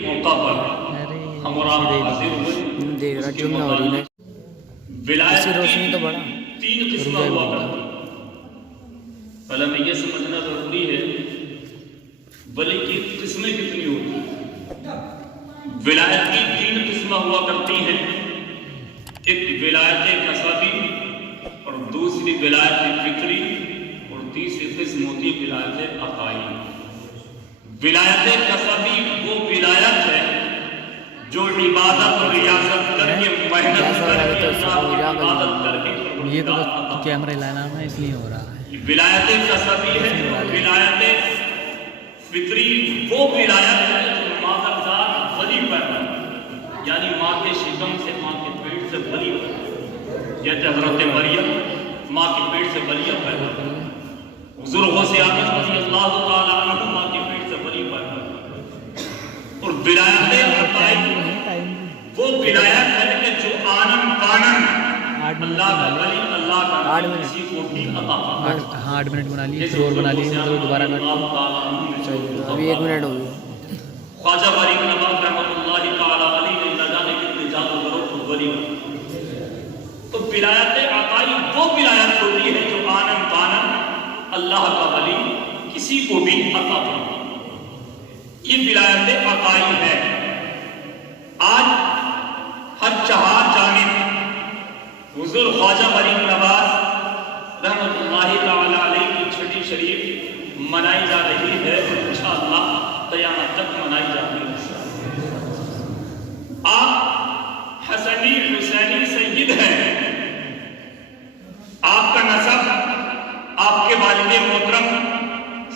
موقع پر ہم اور آپ حاضر ہوئے اس کے متعلق ولایت کی تو بڑا 3 قسمیں ہوا کرتی پہلے میں یہ سمجھنا ضروری ہے ولی کی قسمیں کتنی ہوتی ولایت کی 3 قسمیں ہوا کرتی ہیں ایک ولایت قصبی اور دوسری ولایت فکری اور تیسری قسم ہوتی ہے ولایت عقائی ولایت قصبی وہ ولایت ہے جو عبادت اور ریاضت کر کے محنت کر کے اللہ کی عبادت کر کے یہ تو کیمرہ لانا ہے اس لیے ہو رہا ہے ولایت قصبی ہے ولایت فکری وہ ولایت ہے جو مادرزاد ولی پیدا یعنی ماں کے شکم سے ماں کے پیٹ سے ولی پیدا جیسے حضرت مریم ماں کے پیٹ سے ولی پیدا حضور غوث اعظم رضی اللہ تعالی عنہ ماں کے پیٹ سے ولی پیدا اور ولایت عقائی وہ ولایت ہے کہ جو آنن کانن اللہ کا ولی اللہ کا کسی کو بھی عطا فرماتا ہاں 8 منٹ بنا لیے پھر اور بنا لیے مطلب دوبارہ ابھی 1 منٹ ہو گیا خواجہ فرید نواز رحمۃ اللہ تعالی علیہ نے نہ جانے کتنے جادو کرو تو ولی تو ولایت عقائی وہ ولایت ہوتی ہے جو آنن کانن اللہ کا ولی کسی کو بھی عطا فرماتا یہ ولایت عقائی ہے آج ہر چہار جانب حضور خواجہ فرید نواز رحمۃ اللہ تعالی علیہ کی چھٹی شریف منائی جا رہی ہے انشاءاللہ قیامت تک منائی جاتی ہے آپ حسنی حسینی سید ہیں آپ کا نسب آپ کے والد محترم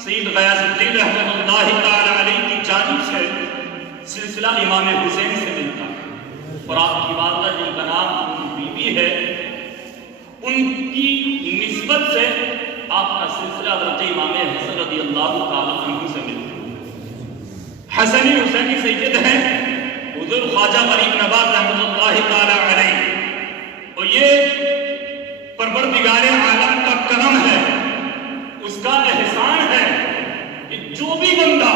سید غیاث الدین رحمۃ اللہ تعالی علیہ کی جانب سے سلسلہ امام حسین سے ملتا ہے اور آپ کی والدہ جن کا نام بیوی ہے ان کی نسبت سے آپ کا سلسلہ حضرت امام حسن رضی اللہ تعالی عنہ سے ملتا ہے حسنی حسینی سید ہیں حضور خواجہ فرید نواز رحمۃ اللہ تعالی علیہ اور یہ پروردگار عالم کا کرم ہے اس کا احسان ہے کہ جو بھی بندہ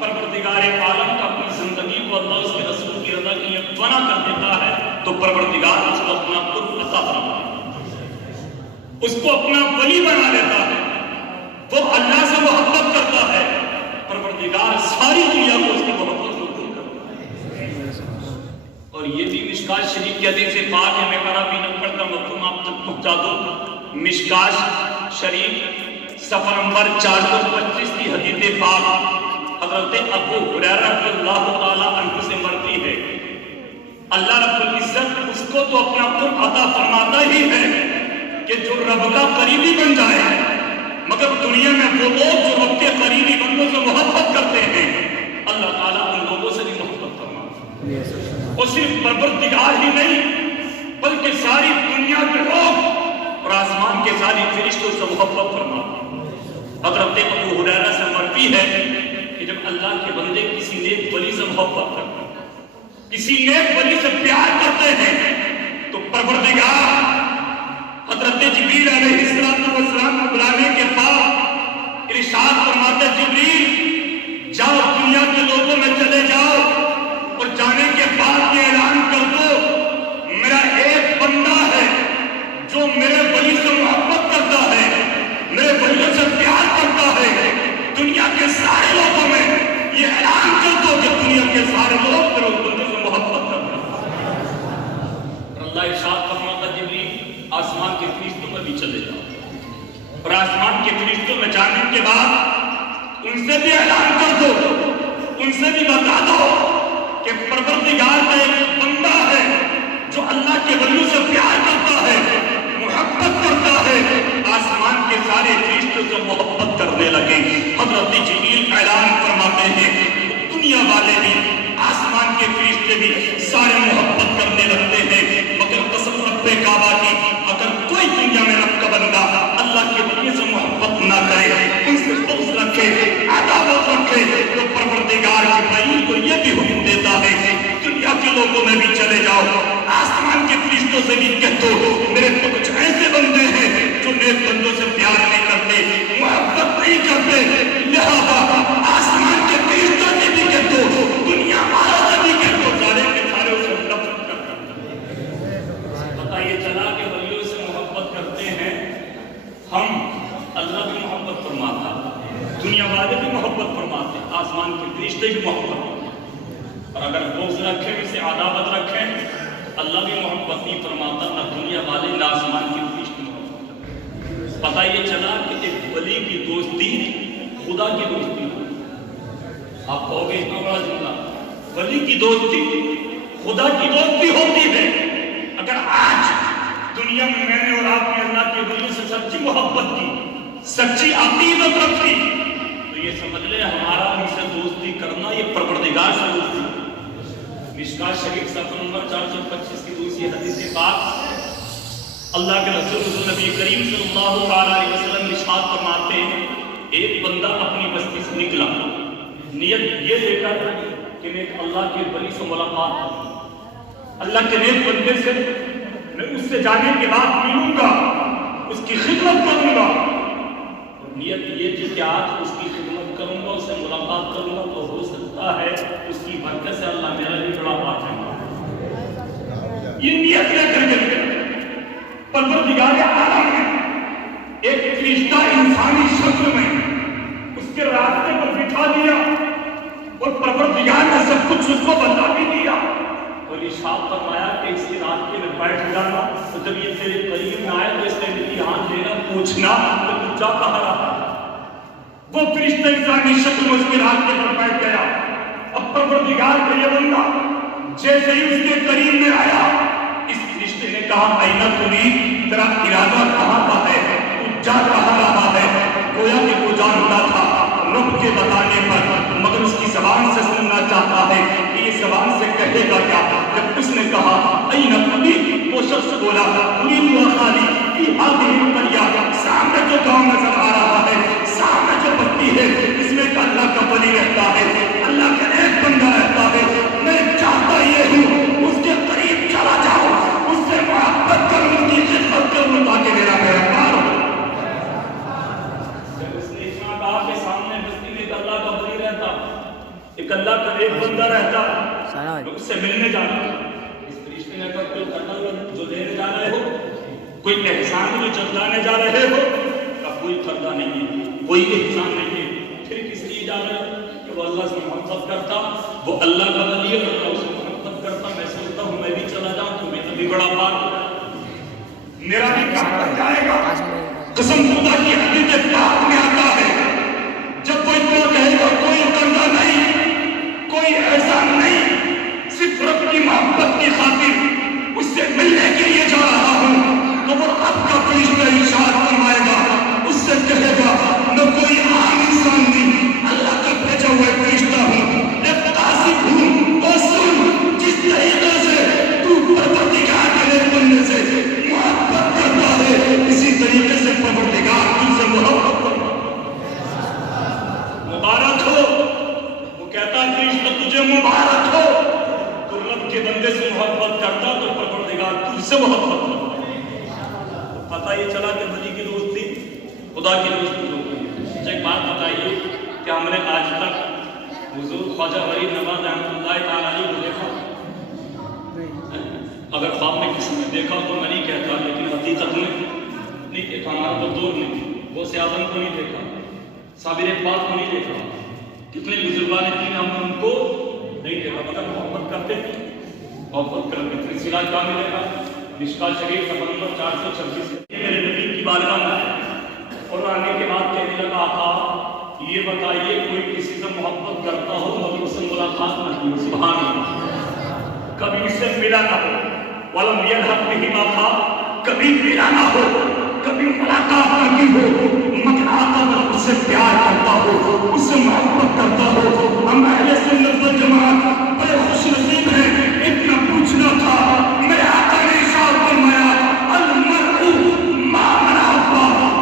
پروردگار عالم کا اپنی زندگی کو اللہ اس کے رسول کی رضا کے لیے فنا کر دیتا ہے تو پروردگار اس کو اپنا قرب عطا فرماتا ہے اس کو اپنا ولی بنا لیتا ہے وہ اللہ سے محبت کرتا ہے پروردگار ساری دنیا کو اس کی محبت کو دور کرتا ہے اور یہ بھی مشکات شریف کی حدیث سے پاک ہے میں پڑھا بھی نہ پڑھتا مفہوم آپ تک پہنچا دو مشکات شریف صفحہ نمبر 425 کی حدیث پاک حضرت ابو ہریرہ رضی اللہ تعالی عنہ سے مرتی ہے اللہ رب العزت اس کو تو اپنا قرب عطا فرماتا ہی ہے کہ جو رب کا قریبی بن جائے مگر دنیا میں وہ لوگ جو رب کے قریبی بندوں سے محبت کرتے ہیں اللہ تعالیٰ ان لوگوں سے بھی محبت فرماتا ہے اور صرف پروردگار ہی نہیں بلکہ ساری دنیا کے لوگ اور آسمان کے ساری فرشتوں سے محبت فرماتا ہے حضرت ابو ہریرہ سے مرتی ہے کہ جب اللہ کے بندے کسی نیک ولی سے محبت کرتے ہیں کسی نیک ولی سے پیار کرتے ہیں تو پروردگار حضرت جبریل علیہ السلام کو بلانے کے بعد ارشاد فرماتے جبریل جاؤ دنیا کے لوگوں میں چلے جاؤ اور جانے کے بعد یہ اعلان کر دو میرا ایک بندہ ہے جو میرے ولی سے محبت کرتا ہے میرے ولیوں سے پیار کرتا ہے دنیا کے سارے لوگوں میں یہ اعلان کر دو کہ دنیا کے سارے لوگ میرے بندے سے محبت کرتے ہیں اللہ ارشاد فرماتا جبریل آسمان کے فرشتوں میں بھی چلے جاؤ اور آسمان کے فرشتوں میں جانے کے بعد ان سے بھی اعلان کر دو ان سے بھی بتا دو کہ پروردگار کا ایک بندہ ہے جو اللہ کے ولیوں سے پیار کرتا ہے محبت کرتا ہے آسمان کے سارے فرشتوں سے محبت کرنے لگے حضرت جبریل اعلان فرماتے ہیں دنیا والے بھی آسمان کے فرشتے بھی سارے محبت کرنے لگتے ہیں مگر قسم رب کعبہ کی اگر کوئی دنیا میں رب کا بندہ اللہ کے ولی سے محبت نہ کرے ان سے بغض رکھے عداوت رکھے تو پروردگار جبرائیل کو یہ بھی حکم دیتا ہے دنیا کے لوگوں میں بھی چلے جاؤ آسمان کے فرشتوں سے بھی کہہ دو میرے تو کچھ ایسے بندے ہیں جو نیک بندوں سے پیار نہیں کرتے محبت نہیں کرتے لہذا آسمان کے فرشتوں سے بھی کہہ دو دنیا اور اگر بغض رکھیں اسے عداوت رکھیں تو اللہ بھی محبت نہیں فرماتا، نہ دنیا والے نہ آسمان کی فرشتے محبت۔ پتہ یہ چلا کہ ایک ولی کی دوستی خدا کی دوستی ہو۔ آپ کہو گے اتنا بڑا جملہ، ولی کی دوستی خدا کی دوستی ہوتی ہے۔ اگر آج دنیا میں میں نے اور آپ نے اللہ کے ولی سے سچی محبت کی، سچی عقیدت رکھی، تو یہ سمجھ لے ہمارا ان سے دوستی کرنا یہ پروردگار سے دوستی ہے۔ مشکاۃ شریف صفحہ نمبر 425 کی دوسری حدیث پاک، اللہ کے رسول نبی کریم صلی اللہ علیہ وسلم ارشاد فرماتے ہیں، ایک بندہ اپنی بستی سے نکلا، نیت یہ لے کر کہ میں اللہ کے ولی سے ملاقات کروں، اللہ کے نیک بندے سے میں اس سے جانے کے بعد ملوں گا، اس کی خدمت کروں گا، اور نیت یہ تھی کہ آج اس کی خدمت کروں گا، اس سے ملاقات کروں گا، تو ہو سکتا ہے اس کی برکت سے اللہ میرا بھی بڑا پا جائے گا۔ یہ نیت لے کر کے پروردگار عالم نے ایک فرشتہ انسانی شکل میں اس کے راستے پر بٹھا دیا، اور پروردگار نے سب کچھ اس کو بتا بھی دیا، اور ارشاد فرمایا کہ اس کی رات کے میں بیٹھ جانا، تو جب یہ تیرے قریب میں آئے تو اس نے امتحان دینا، پوچھنا کہ تو جا کہاں رہا۔ وہ فرشتہ انسانی شکل میں اس کے راستے پر بیٹھ گیا۔ اب پروردگار کا یہ بندہ جیسے ہی اس کے قریب میں آیا، اس فرشتے نے کہا اینا ترید، تیرا ارادہ کہاں کا ہے، تو جا کہاں رہا ہے۔ گویا کہ وہ جانتا تھا رب کے بتانے پر، مگر اس کی زبان سے سننا چاہتا ہے کہ یہ زبان سے کہے گا کیا۔ جب اس نے کہا اینا ترید، وہ شخص بولا اريد اخالي في هذه القرية، سامنے جو گاؤں نظر آ رہا ہے، سامنے جو بستی ہے، اس میں ایک اللہ کا ولی رہتا ہے، اللہ کا ایک بندہ رہتا ہے، میں چاہتا یہ ہوں اس کے قریب چلا جاؤں، اس سے محبت کروں، اس کی خدمت کروں تاکہ میرا پیغمبر ہو۔ جب اس نے اتنا کہا کہ سامنے بستی میں ایک اللہ کا ولی رہتا، ایک اللہ کا ایک بندہ رہتا، تو اس سے ملنے جانا۔ اس فرشتے نے کہا کوئی قتل جو لینے جا رہے ہو، کوئی احسان جو جتلانے جا رہے ہو، کا کوئی قرضہ نہیں ہے، کوئی احسان نہیں ہے، پھر کس لیے جا رہے ہو؟ کہ وہ اللہ سے محبت کرتا، وہ اللہ کا ولی ہے، اللہ اس سے محبت کرتا، میں سمجھتا ہوں میں بھی چلا جاؤں تو میرا بھی بڑا پار، میرا بھی کام بن جائے گا۔ قسم خدا کی حدیث پاک میں آتا ہے، جب کوئی اتنا کہے گا کوئی قرضہ نہیں، کوئی احسان نہیں، صرف رب کی محبت کی خاطر اس سے ملنے کے لیے جا رہا ہوں، تو وہ رب کا فرشتہ ارشاد فرمائے گا، اس سے کہے گا میں کوئی عام انسان نہیں، اللہ کا بھیجا ہوا فرشتہ ہوں، ایک قاصد ہوں، اور سن جس طریقے سے تو پروردگار کے بندے سے محبت کرتا ہے، اسی طریقے سے پروردگار تم سے محبت کرتا ہے۔ مبارک ہو، وہ کہتا ہے فرشتہ تجھے مبارک ہو، تو رب کے بندے سے محبت کرتا تو پروردگار تجھ سے محبت کرتا۔ پتہ یہ چلا کہ ولی کی دوستی خدا کی دوستی ہوتی ہے۔ مجھے ایک بات بتائیے کہ ہم نے آج تک حضور خواجہ غریب نواز رحمۃ اللہ تعالیٰ علیہ کو دیکھا؟ اگر خواب میں کسی نے دیکھا تو میں نہیں کہتا، لیکن حقیقت میں نہیں دیکھا، ہمارا تو دور نہیں، غوث اعظم کو نہیں دیکھا، صابر پاک کو نہیں دیکھا، کتنے بزرگان دین ہم نے ان کو نہیں دیکھا، مگر محبت کرتے تھے، محبت کرتے تھے۔ سلا کیا ملے گا؟ مشکاۃ شریف صفحہ نمبر 426، میرے نبی کی بارگاہ میں آیا اور آنے کے بعد کہنے لگا آقا یہ بتائیے کوئی کسی سے محبت کرتا ہو مگر اس سے ملاقات نہ کی، سبحان اللہ، کبھی اس سے ملا نہ ہو، وَلَمْ يَلْحَقْ بِهِ مَا تھا، کبھی ملا نہ ہو، کبھی ملاقات نہ کی ہو، مگر آقا اگر اس سے پیار کرتا ہو، اس سے محبت کرتا ہو۔ ہم اہل سنت والجماعت بڑے خوش نصیب ہیں، اتنا پوچھنا تھا، میرے آقا نے ارشاد فرمایا المرء مع من احب،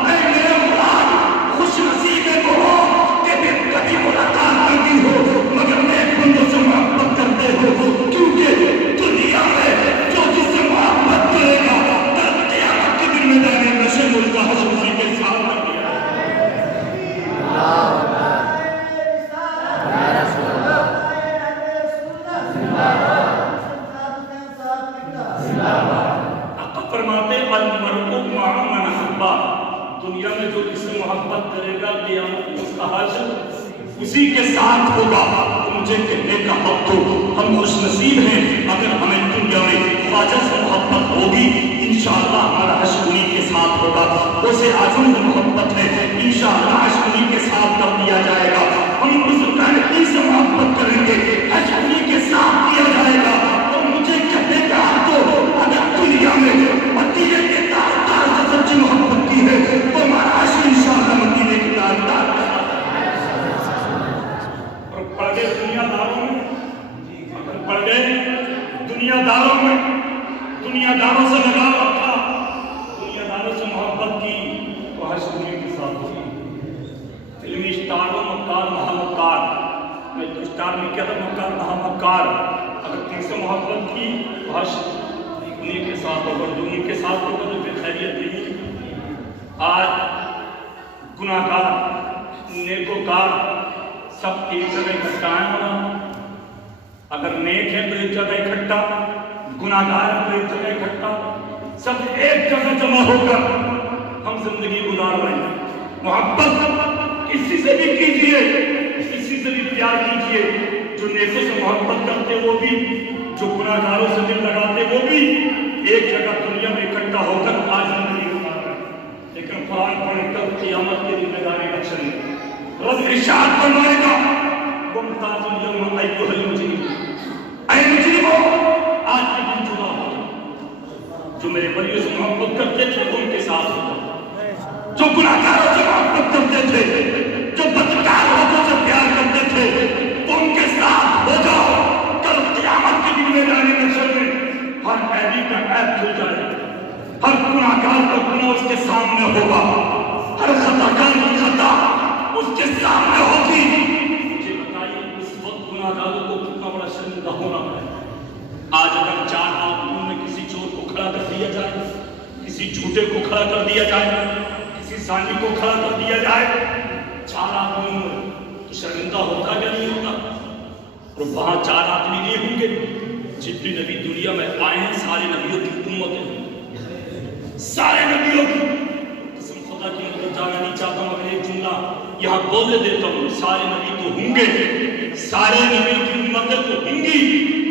اے میرے مراد خوش نصیب ہے وہ کہ کبھی ملاقات نہ کی ہو مگر نیک بندوں سے محبت کرتے ہو، کیونکہ دنیا میں جو جس سے محبت کرے گا کل قیامت کے دن میں جانے نشے میں اس کا حشر اسی کے ساتھ کر دیا۔ فرماتے المرء مع من احب، دنیا میں جو جس سے محبت کرے گا قیامت میں اس کا حشر اسی کے ساتھ ہوگا۔ مجھے کہنے کا حق دو. ہم خوش نصیب ہیں اگر ہمیں دنیا میں خواجہ سے محبت ہوگی، انشاءاللہ ہمارا عشق انہی کے ساتھ ہوگا. اسے اعظم سے محبت ہے، انشاءاللہ عشق انہی کے ساتھ کر دیا جائے گا. ہم اس کائنات سے محبت کریں گے، عشق انہی کے ساتھ کیا جائے گا. اور مجھے کہنے کا حق دو اگر دنیا میں مدینے کے تاجدار سے سچی محبت کی ہے تو ہمارا عشق انشاءاللہ مدینے کے تاجدار کا. اور پڑھ گئے دنیا داروں میں، اگر پڑھ گئے دنیا داروں میں، دنیا داروں سے لگا رکھا، دنیا داروں سے محبت کی تو عشق انہی کے ساتھ ہوگی. فلمی اسٹاروں مکار مہا مکار، میں تو اسٹار نہیں کہتا، مکار مہا مکار، اگر تم سے محبت کی تو عشق انہی کے ساتھ ہوگا. انہی کے ساتھ ہوگا تو پھر خیریت نہیں. آج گناہگار نیکوکار سب ایک جگہ اکٹھا ہیں. اگر نیک ہے تو ایک جگہ اکٹھا، گناہگار ہے تو ایک جگہ اکٹھا، سب ایک جگہ جمع ہو کر ہم زندگی گزار رہے ہیں. محبت کسی سے بھی کیجئے، کسی سے بھی پیار کیجئے. جو نیکوں سے محبت کرتے وہ بھی، جو گناہگاروں سے دل لگاتے وہ بھی ایک جگہ دنیا میں اکٹھا ہو کر آج زندگی گزار رہے ہیں. لیکن قرآن پڑھ کر قیامت کی ذمہ داری نہ چلے. رب ارشاد فرمائے گا وَامْتَازُوا الْيَوْمَ أَيُّهَا الْمُجْرِمُونَ، اے مجرموں آج کے دن جدا ہو. جو میرے ولیوں سے محبت کرتے تھے وہ ان کے ساتھ ہوگا، جو گناہگاروں سے محبت کرتے تھے، جو بدکار لوگوں سے پیار کرتے تھے وہ ان کے ساتھ ہو جاؤ. کل قیامت کے دن میں جانے کے شر میں ہر عیبی کا عیب کھل جائے گا، ہر گناہگار کا گناہ اس کے سامنے ہوگا، ہر خطاکار کی خطا اس کے سامنے ہوگی. مجھے بتائیے اس وقت گناہگاروں کو کتنا بڑا شرمندہ ہونا ہے. آج اگر 4 آدمیوں میں کسی چور کو کھڑا کر دیا جائے، کسی جھوٹے کو کھڑا کر دیا جائے، کسی زانی کو کھڑا کر دیا جائے، 4 آدمیوں میں تو شرمندہ ہوتا یا نہیں ہوتا؟ اور وہاں 4 آدمی نہیں ہوں گے. جتنے نبی دنیا میں آئے ہیں سارے نبیوں کی امتیں ہیں، سارے نبیوں کی. قسم خدا کی مطلب جانا نہیں چاہتا ہوں، مگر ایک جملہ یہاں بولنے دیتا ہوں. سارے نبی تو ہوں گے، سارے نبی کی امتیں تو ہوں گی،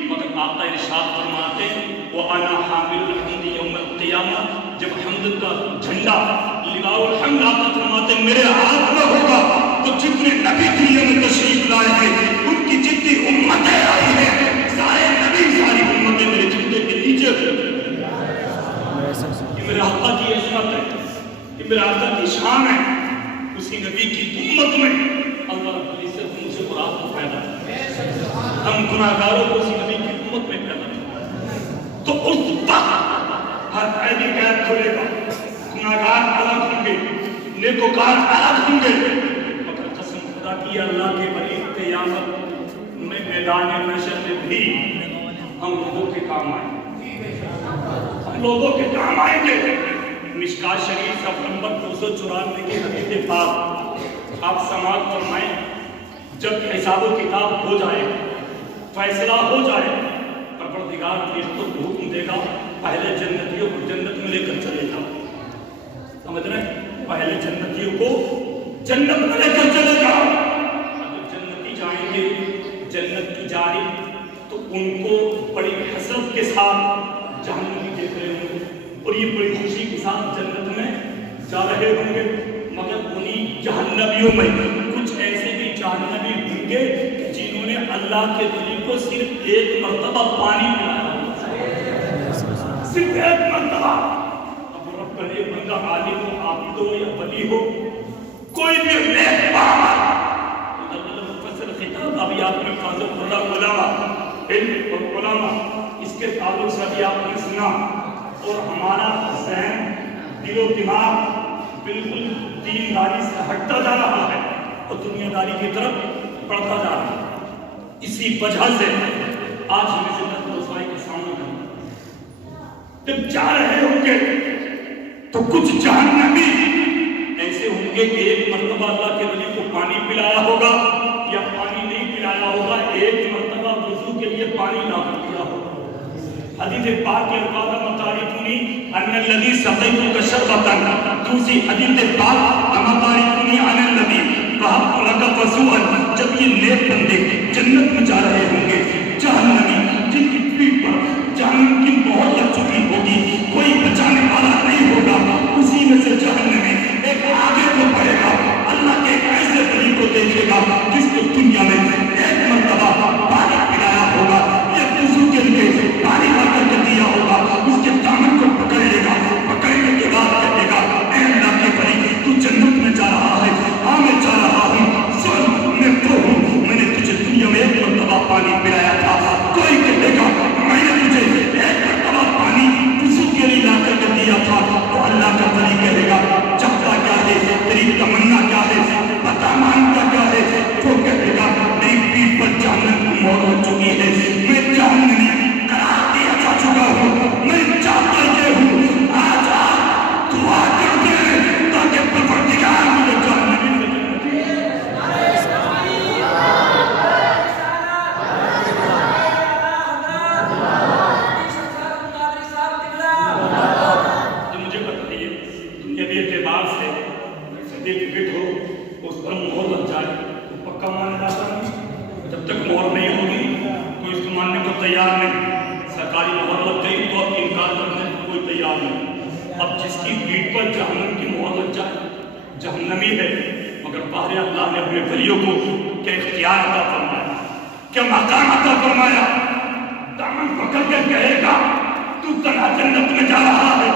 مگر آقا ارشاد فرماتے ہیں وَأَنَا حَامِلُ الْحَمْدِ يَوْمَ الْقِيَامَةِ. جب حمد کا جھنڈا لگاؤ الحمد آقا فرماتے ہیں میرے ہاتھ میں ہوگا تو جتنے نبی دنیا میں تشریف لائے ہیں ان کی جتنی امتیں آئی ہیں سارے نبی ساری امتیں میرے جھنڈے کے نیچے ہوگی. یہ میرے آقا کی عظمت ہے، یہ میرے آقا کی شان ہے. اسی نبی کی امت میں اللہ رب العزت مجھے اور آپ کو پیدا کیا. ہم گناہگاروں کو اسی نبی کی امت میں پیدا کیا. تو اس وقت ہر عیبی غیب کھلے گا، گناہگار الگ ہوں گے، نیکوکار الگ ہوں گے. مگر قسم خدا کی اللہ کے ولی قیامت میں میدان محشر میں بھی ہم لوگوں کے کام آئیں گے، ہم لوگوں کے کام آئیں گے. مشکات شریف صفحہ نمبر 294 کی حدیث پاک آپ سماعت فرمائیں. جب حساب و کتاب ہو جائے، فیصلہ ہو جائے، پروردگار فرشتوں کو حکم دے گا پہلے جنتیوں کو جنت میں لے کر چلے جاؤ. سمجھ رہے ہیں؟ پہلے جنتیوں کو جنت میں لے کر چلے جاؤ. اگر جنتی جائیں گے جنت کی جانب تو ان کو بڑی حسرت کے ساتھ جہنمی دیکھ رہے ہوں گے اور یہ بڑی خوشی کے ساتھ جنت میں جا رہے ہوں گے. مگر انہی جہنمیوں میں کچھ ایسے بھی جہنمی ہوں گے جنہوں نے اللہ کے ولی کو صرف ایک مرتبہ پانی پلایا، صرف ایک مرتبہ. اب رب کرے بندہ عالم ہو، عابد ہو یا ولی ہو، کوئی بھی نیک عمل، مفصل خطاب ابھی آپ نے فاضل اللہ علماء علم اور علماء اس کے تعلق سے ابھی آپ نے سنا. اور ہمارا ذہن دل و دماغ بالکل دین داری سے ہٹتا جا رہا ہے اور دنیا داری کی طرف بڑھتا جا رہا ہے. اسی وجہ سے آج ہمیں ذلت و رسوائی کا سامنا کرنا. جب جا رہے ہوں گے تو کچھ جہنمی ایسے ہوں گے کہ ایک مرتبہ اللہ کے ولی کو پانی پلایا ہوگا یا پانی نہیں پلایا ہوگا، ایک مرتبہ وضو کے لیے پانی نہ پیا ہوگا. حدیث پاک کے الفاظ متعارفونی ان الذی سقیتک شربۃ، دوسری حدیث پاک متعارفونی ان الذی وهبت لك وضوءا جب یہ نیک بندے جنت میں جا رہے ہوں گے، جہنمی جن کی پیٹھ پر جہنم کی مہر لگ چکی ہوگی، کوئی بچانے والا نہیں ہوگا، اسی میں سے جہنمی ایک آگے کو بڑھے گا، اللہ کے ایک ایسے ولی کو دیکھے گا جس کو دنیا میں ایک مرتبہ پانی پلایا ہوگا، ایک وضو کے لیے پانی لا کر کے دیا ہوگا، اس کے دامن کو پکڑ لے گا، پکڑنے کے بعد کہے گا اے اللہ کے ولی تو جنت میں جا رہا ہے، ہاں میں جا رہا ہوں، سن میں تو ہوں، میں نے تجھے دنیا میں ایک مرتبہ پانی پلایا تھا، کوئی کہے گا میں نے تجھے ایک مرتبہ پانی وضو کے لیے لا کر کے دیا تھا، تو اللہ کا ولی کہے گا چاہتا کیا ہے، تیری تمنا کیا ہے، پتہ مانگتا کیا ہے، وہ کہے گا میری پیٹھ پر جہنم کی مہر لگ چکی ہے، میں جہنمی قرار دیا جا چکا ہوں، میں چاہتا یہ ہوں آج آپ دعا کر دیں تاکہ پروردگار مجھے جہنمی سے مجھے بتائیے دنیاوی اعتبار سے سرٹیفکیٹ ہو اس پر مہر لگ جائے تو پکا مانا جاتا نہیں، جب تک مہر نہیں ہوگی کوئی اس کو ماننے کو تیار نہیں، سرکاری مہر لگ گئی تو اب انکار کرنے کو کوئی تیار نہیں، اب جس کی پیٹھ پر جہنم کی مہر لگ جائے جہنمی ہے، مگر باہر اللہ نے اپنے ولیوں کو کیا اختیار عطا فرمایا، کیا مقام عطا فرمایا، دامن پکڑ کے کہے گا تو تنہا جنت میں جا رہا ہے،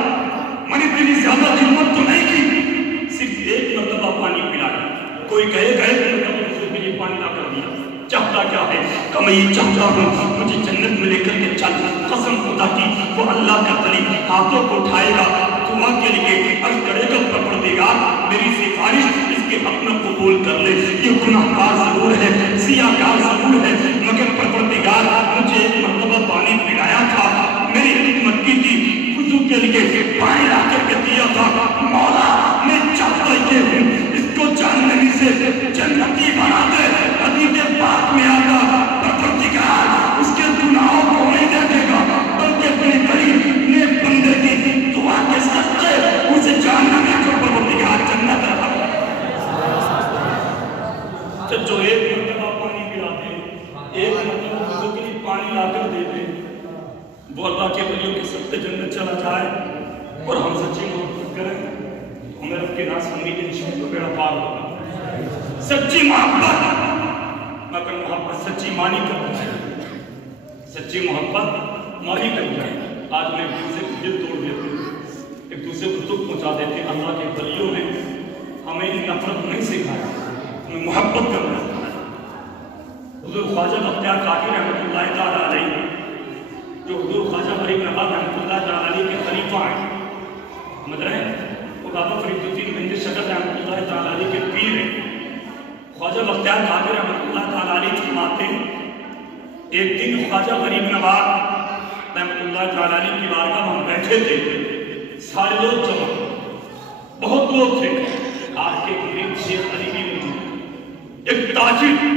میں نے تیری زیادہ خدمت تو نہیں کی، صرف ایک مرتبہ پانی پلایا، کوئی کہے گا ایک مرتبہ مجھے کے لیے پانی لا کر دیا، چاہتا کیا ہے کہ میں یہ چاہتا ہوں مجھے جنت میں لے کر کے چل، قسم خدا کی وہ اللہ کا ولی ہاتھوں کو اٹھائے گا دعا کے لیے عرض کرے گا پروردگار میری سفارش اس کے حق میں قبول کر لے، یہ گناہ گار ضرور ہے، سیاہ کار ضرور ہے، مگر پروردگار مجھے ایک مرتبہ پانی پلایا تھا، میری خدمت کی تھی، وضو کے لیے پانی لا کر کے دیا تھا، مولا میں چاہتا یہ ہوں اس کو جہنمی سے جنتی بنا دے، حدیث پاک میں آتا پروردگار اس کے گناہوں کو نہیں دیکھے گا بلکہ اپنی بڑی نیک بندے کی دعا کے صدقے اسے جہنمی کو پروردگار جنت عطا کرے۔ جو ایک مرتبہ پانی پلا دے، ایک مرتبہ وضو کے لیے پانی لا کر دے دے، وہ اللہ کے ولیوں کے صدقے جنت چلا جائے، اور ہم سچی محبت کریں تو ہمیں رب کے ناز ہمیں انشاء اللہ بیڑا پار ہوگا۔ سچی محبت مگر محبت سچی مانی کر جائے، سچی محبت مانی کر جائے، آج میں ایک دوسرے کو دل توڑ دیتے ہیں، ایک دوسرے کو دکھ پہنچا دیتے ہیں، اللہ کے ولیوں نے ہمیں نفرت نہیں سکھایا، ہمیں محبت کرنا سکھایا۔ حضور خواجہ بختیار کاکی رحمۃ اللہ تعالیٰ علیہ جو حضور خواجہ فرید نواز رحمۃ اللہ تعالیٰ علیہ کے خلیفہ ہیں، سمجھ رہے ہیں، وہ بابا فرید الدین مہندی شکر رحمۃ اللہ تعالیٰ علیہ کے پیر ہیں۔ خواجہ بختیار کاکی رحمۃ اللہ تعالیٰ علیہ فرماتے ہیں ایک دن خواجہ غریب نواز رحمۃ اللہ تعالیٰ علیہ کی بارگاہ میں ہم بیٹھے تھے، سارے لوگ جمع، بہت لوگ تھے، آپ کے قریب شیخ علی بھی موجود، ایک تاجر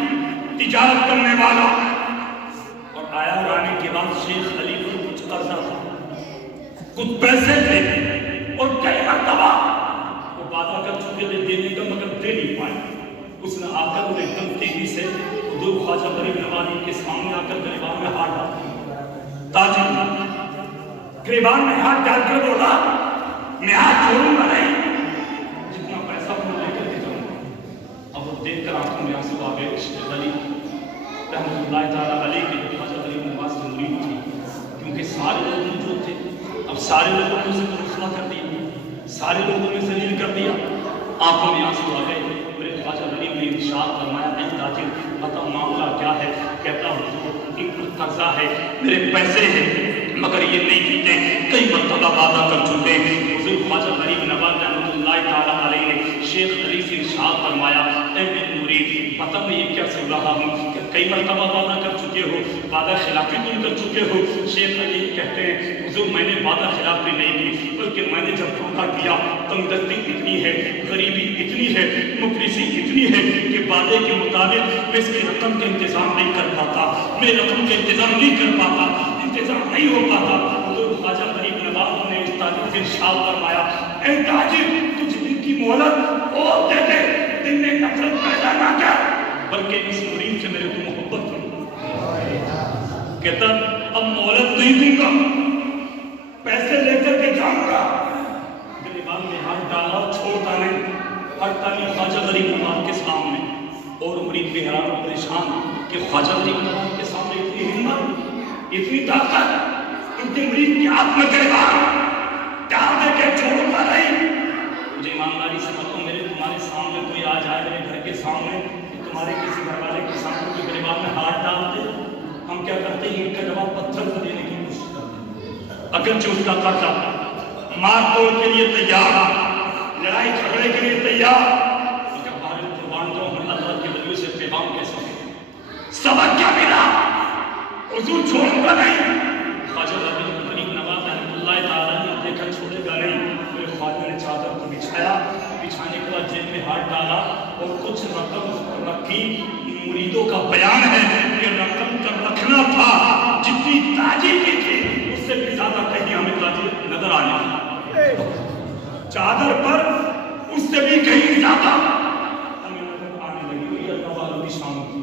تجارت کرنے والا، اور آیا اور آنے کے بعد شیخ علی کو کچھ قرضہ تھا، کچھ پیسے تھے، اور کئی مرتبہ وہ وعدہ کر چکے تھے دینے کا مگر دے نہیں پائے، اس نے آ کر ایک دم تیزی سے حضور خواجہ غریب نوازی کے سامنے آ کر گریبان میں ہاتھ ڈالا، تاجر گریبان میں ہاتھ ڈال کر بولا میں ہاتھ چھوڑوں گا نہیں، جتنا پیسہ وہ لے کر کے جاؤں گا۔ اب وہ دیکھ کر آنکھوں میں آنسو آ گئے، شیخ علی رحمۃ اللہ تعالیٰ علیہ کے جو خواجہ غریب نواز کی مرید تھی، کیونکہ سارے لوگ موجود تھے، اب سارے لوگوں نے اسے رسوا کر دیا، سارے لوگوں نے ذلیل کر دیا، آنکھوں میں آنسو آ گئے۔ میرے خواجہ غریب نے ارشاد فرمایا اے تاجر بتا معاملہ کیا ہے؟ کہتا ہوں ایک قرضہ ہے، میرے پیسے ہیں مگر یہ نہیں دیتے، کئی مرتبہ وعدہ کر چکے۔ حضور خواجہ غریب نواز رحمۃ اللہ تعالیٰ علیہ نے شیخ علی سے ارشاد فرمایا اے میرے مرید بتا میں یہ کیا سن رہا ہوں کہ کئی مرتبہ وعدہ کر چکے ہو، وعدہ خلافی تم کر چکے ہو۔ شیخ علی کہتے ہیں حضور میں نے وعدہ خلافی نہیں کی، بلکہ میں نے جب دھوکہ کیا، تنگدستی اتنی ہے، غریبی اتنی ہے، مفلسی اتنی ہے کہ وعدے کے مطابق میں اس کی رقم کا انتظام نہیں کر پاتا، میں رقم کا انتظام نہیں کر پاتا، انتظام نہیں ہو پاتا۔ حضور خواجہ غریب نواز نے اس تاجر سے ارشاد فرمایا اے تاجر کچھ دن کی مہلت اور دے دے، دل میں نفرت پیدا نہ کر، بلکہ اس مرید سے میرے کو محبت ہو. کہتا اب مہلت نہیں دوں گا، پیسے لے کر کے جاؤں گا. گریبان میں ہاتھ ڈالا، چھوڑتا نہیں، ہٹتا نہیں. خواجہ غریب نواز کے سامنے اور مرید بے حیران و پریشان کہ خواجہ غریب نواز کے سامنے اتنی ہمت، اتنی طاقت، ان کے مرید کے ہاتھ میں گریبان ڈال دے کے چھوڑوں گا نہیں. مجھے ایمانداری سے بتاؤ، میرے تمہارے سامنے کوئی آ جائے، میرے گھر کے سامنے، تمہارے کسی گھر والے کے سامنے کوئی گریبان میں ہاتھ ڈالتے، ہم کیا کرتے ہیں؟ ان کا جواب پتھر سے دینے کی کوشش کرتے ہیں. اگرچہ اس کا قاتل مار توڑ کے لیے تیار، لڑائی جھگڑے کے لیے تیار، مگر بھارت قربان جو ہم اللہ کے ولیوں سے پیغام کیسے ہیں؟ سبق کیا ملا؟ حضور چھوڑوں گا نہیں. خواجہ غریب نواز رحمۃ اللہ تعالیٰ نے دیکھا چھوڑے گا نہیں. میرے خواجہ نے چادر کو بچھایا، بچھانے کے بعد جیب میں ہاتھ ڈالا اور کچھ رقم اس پر رکھی. مریدوں کا بیان ہے کہ رقم کا رکھنا تھا، جتنی تاجی کی تھی اس سے بھی زیادہ کہیں ہمیں تاجی نظر آنے لگی. چادر پر اس سے بھی کہیں زیادہ ہمیں نظر آنے لگی. وہی اللہ والوں کی شان تھی.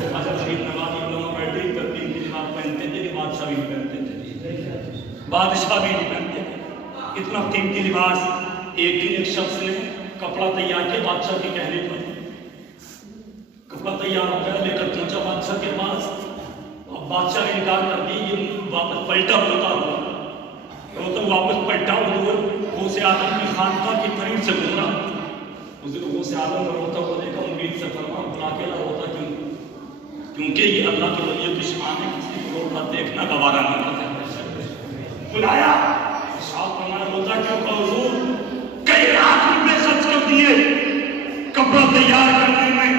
خواجہ غریب نواز علماء بیٹھے ہی کرتی کی لباس پہنتے تھے، بادشاہ بھی نہیں پہنتے تھے، بادشاہ بھی نہیں پہنتے تھے. اتنا قیمتی لباس. ایک دن ایک شخص نے کپڑا تیار کیا بادشاہ کے کہنے پر. کپڑا تیار ہو گیا، لے کر پہنچا بادشاہ کے پاس. اب بادشاہ نے انکار کر دی، یہ واپس پلٹا روتا ہوا واپس پلٹا. غوث اعظم کی خانقاہ کے قریب سے گزرا. غوث اعظم نے روتا ہوا دیکھا، مرید سے فرما بلا کے روتا کیوں؟ کیونکہ یہ اللہ کے ولیوں کی شان ہے، کسی کو روتا دیکھنا گوارا نہیں کرتا. بلایا، شاہ فرمایا روتا کیوں؟ کہ حضور کئی لاکھ روپے خرچ کر دیے کپڑا تیار کرنے میں،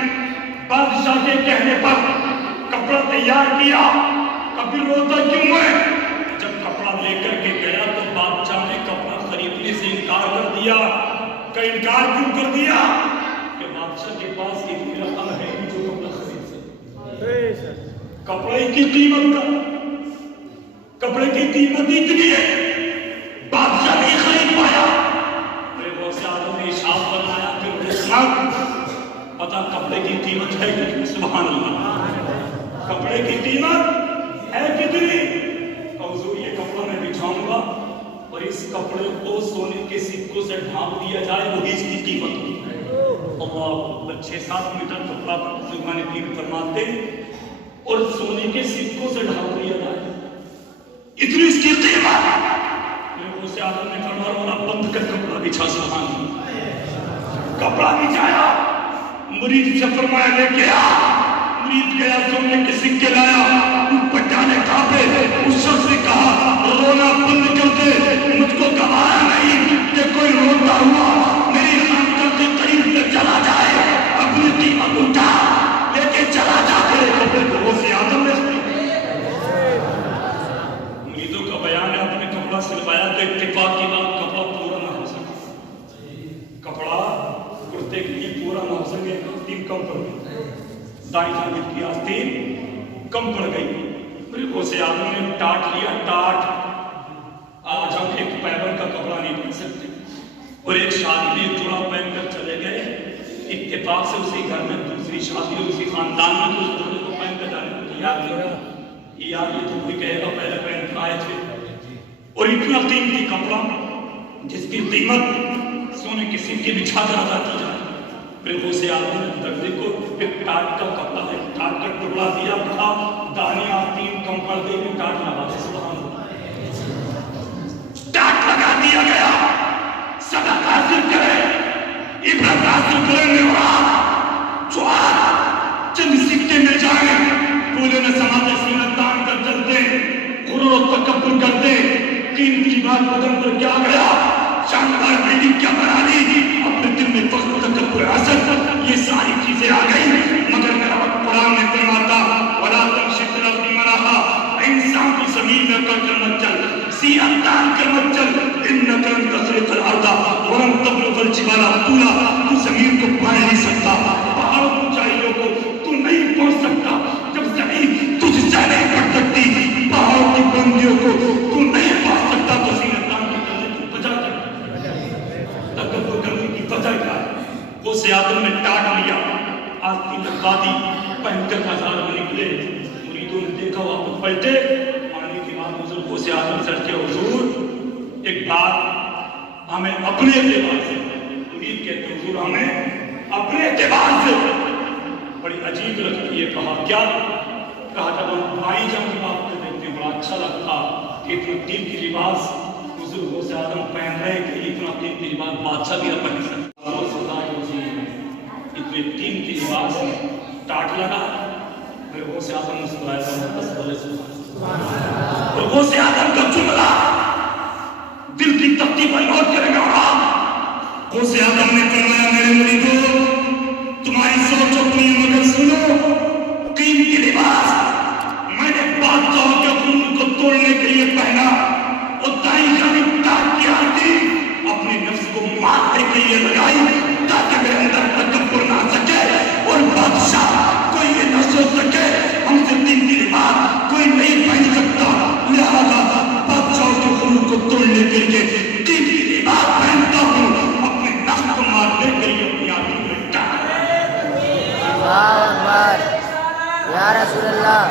بادشاہ کے کہنے پر کپڑا تیار کیا، کبھی روتا کیوں ہے؟ جب کپڑا لے کر کے گیا تو بادشاہ نے کپڑا خریدنے سے انکار کر دیا. کہ انکار کیوں کر دیا؟ کہ بادشاہ کے پاس اتنی رقم ہے جو کپڑا خرید سکے. کپڑے کی قیمت کا، کپڑے کی قیمت اتنی ہے بادشاہ نہیں خرید پایا. میرے غوث اعظم نے ارشاد فرمایا کہ پتا کپڑے کی قیمت ہے کتنی؟ سبحان اللہ. کپڑے کی قیمت ہے کتنی؟ حضور یہ کپڑا میں بچھاؤں گا اور اس کپڑے کو سونے کے سکوں سے ڈھانپ دیا جائے، وہی اس کی قیمت ہوگی. اللہ 6-7 میٹر کپڑا بزرگان دین فرماتے اور سونے کے سکوں سے ڈھانپ دیا جائے، اتنی اس کی قیمت. میرے غوث اعظم نے فرمایا رونا بند کر کپڑا بچھا. سبحان اللہ. کپڑا بچھایا، مرید سے فرمایا لے کے آ. مرید گیا، سونے کے سکے لایا، اوپر جانے کھاپے. اس شخص نے کہا رونا بند کر دے، مجھ کو گوارا نہیں کہ کوئی روتا ہوا میری خانقاہ کے قریب سے چلا جائے. اپنی قیمت اٹھا لے کے چلا جاتے. غوث اعظم نے مریدوں کا بیان ہے، اپنے کپڑا سلوایا تو اتفاق کی بات کپڑا پورا نہ ہو سکے. کپڑا کرتے کے لیے پورا نہ ہو سکے، تین کم پڑ گئی. دائیں جانب کی آستین کم پڑ گئی. میرے غوث اعظم نے ٹاٹ لیا. ٹاٹ آج ہم ایک پیبند کا کپڑا نہیں پہن سکتے، اور ایک شادی میں ایک جوڑا پہن کر چلے گئے. اتفاق سے اسی گھر میں دوسری شادی اور اسی خاندان میں تو اس جوڑے کو پہن کر جانے کو یاد نہیں. یار یہ تو کوئی کہے گا پہلے پہن کر آئے تھے. اور اتنا قیمتی کپڑا جس کی قیمت سونے کے سکے بچھا کر ادا کی جائے. میرے غوث اعظم نے درزی کو ایک ٹاٹ کا کپڑا ہے، ٹاٹ کا ٹکڑا دیا، کہا دانے آستین کم پڑ گئی میں ٹاٹ لگا دے. سبحان اللہ. ٹاٹ لگا دیا گیا. صدق حاصل کرے، عبرت حاصل کرے. جو چند سکے مل جائیں، بولے نہ سماتے سینت تان کر چلتے، غرور و تکبر کرتے. قیمتی بات بدن پر کیا گیا، شاندار بلڈنگ کیا بنا لی، اپنے دل میں فخر و تکبر حسد، یہ ساری چیزیں آ گئی. مگر میرا وقت قرآن میں فرماتا وَلَا تَمْشِ فِي الْأَرْضِ مَرَحًا، انسان کی زمین میں کر مت چل، سیرت دان کر مت چل. إِنَّكَ لَن تَخْرِقَ الْأَرْضَ وَلَن تَبْلُغَ الْجِبَالَ طُولًا، تو زمین کو پائے نہیں سکتا، پہاڑوں کی اونچائیوں کو تو نہیں پہنچ سکتا. جب زمین تجھ سے نہیں پڑ سکتی، پہاڑوں کی بلندیوں کو تو نہیں پہنچ سکتا، تو سیرت دان کی کرنے کی وجہ کیا، تکبر کرنے کی وجہ کیا ہے؟ غوث اعظم نے ٹاٹ لیا، آستین لگا دی. پلٹے پانی کے بعد بزرگوں سے آدم سر کے حضور ایک بات ہمیں اپنے اعتبار سے امید کہتے ہیں حضور ہمیں اپنے اعتبار سے بڑی عجیب لگتی ہے. کہا کیا؟ کہا جب ہم بھائی جان کی بات کو دیکھتے ہیں بڑا اچھا لگتا کہ اتنا قیمتی لباس بزرگوں سے آدم پہن رہے کہ اتنا قیمتی لباس بادشاہ بھی نہ پہن سکتا. اتنے قیمتی لباس میں ٹاٹ لگا لوگوں سے آدم مسکرایا لوگوں سے آدم کا جملہ دل کی تپتی پر نوٹ کرے گا. لوگوں سے آدم نے فرمایا میرے مریدو تمہاری سوچ اپنی مگر سنو قیمتی لباس میں نے بادشاہوں کے خون کو توڑنے کے لیے پہنا اور دائیں جانب ٹاٹ کی آتی اپنے نفس کو مارنے کے لیے لگائی تاکہ میرے اندر تکبر نہ سکے اور بادشاہ کوئی یہ نہ سوچ سکے ہم سے قیمتی لباس کوئی نہیں پہن سکتا. لہذا بادشاہوں کے خون کو توڑنے کے لیے قیمتی لباس پہنتا ہوں اپنے نفس کو مارنے کے لیے اپنی آدمی میں ٹاٹ. یا رسول اللہ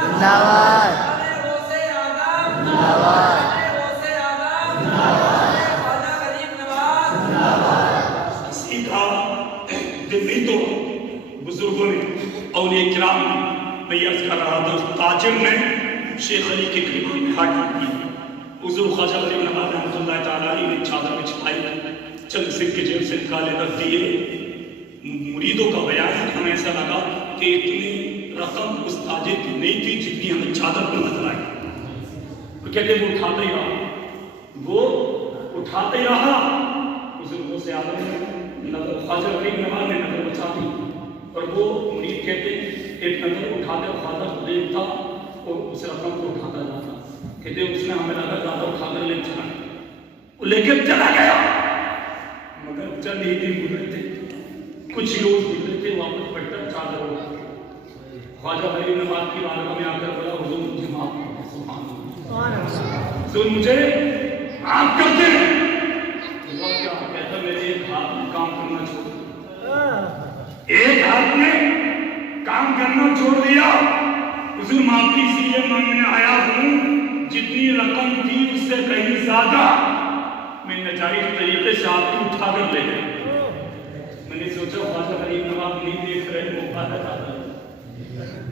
زندہ باد زندہ باد. سیدھا دلی تو بزرگوں نے اولیاء کرام میں عرض کر رہا تھا اس تاجر نے شیخ علی کے قریب میں ہاتھ کی حضور خواجہ غریب نواز رحمۃ اللہ تعالیٰ علیہ نے چادر میں چھپائی چند سکے جیب سے نکالے رکھ دیے. مریدوں کا بیان ہے ہمیں ایسا لگا کہ اتنی رقم اس تاجر کی نہیں تھی جتنی ہمیں چادر پر نظر آئی. وہ کہتے ہیں وہ اٹھاتے ہی رہا بزرگوں سے آدم نے خواجہ غریب نواز نے نظر بچا دی اور وہ مرید کہتے ایک نظر اٹھاتے خواجہ کو دیکھتا اور اس رقم کو اٹھاتا جاتا. کہتے اس نے ہمیں لگا زیادہ اٹھا کر لے چلا وہ لے کر چلا گیا مگر چند ہی دن گزرے تھے کچھ روز گزرے تھے واپس پلٹا چادر ہو. خواجہ غریب نواز کی بارگاہ میں آ کر بولا حضور مجھے معاف کر دیں سبحان اللہ حضور مجھے معاف کر دیں. کیا کہتا میرے ایک ہاتھ میں کام کرنا چھوڑ دیا ایک ہاتھ میں کام کرنا چھوڑ دیا. حضور معافی اس لیے مانگنے آیا ہوں جتنی رقم تھی اس سے کہیں زیادہ میں ناجائز طریقے سے آپ کو اٹھا کر لے گیا. میں نے سوچا خواجہ غریب نواز نہیں دیکھ رہے موقع ہے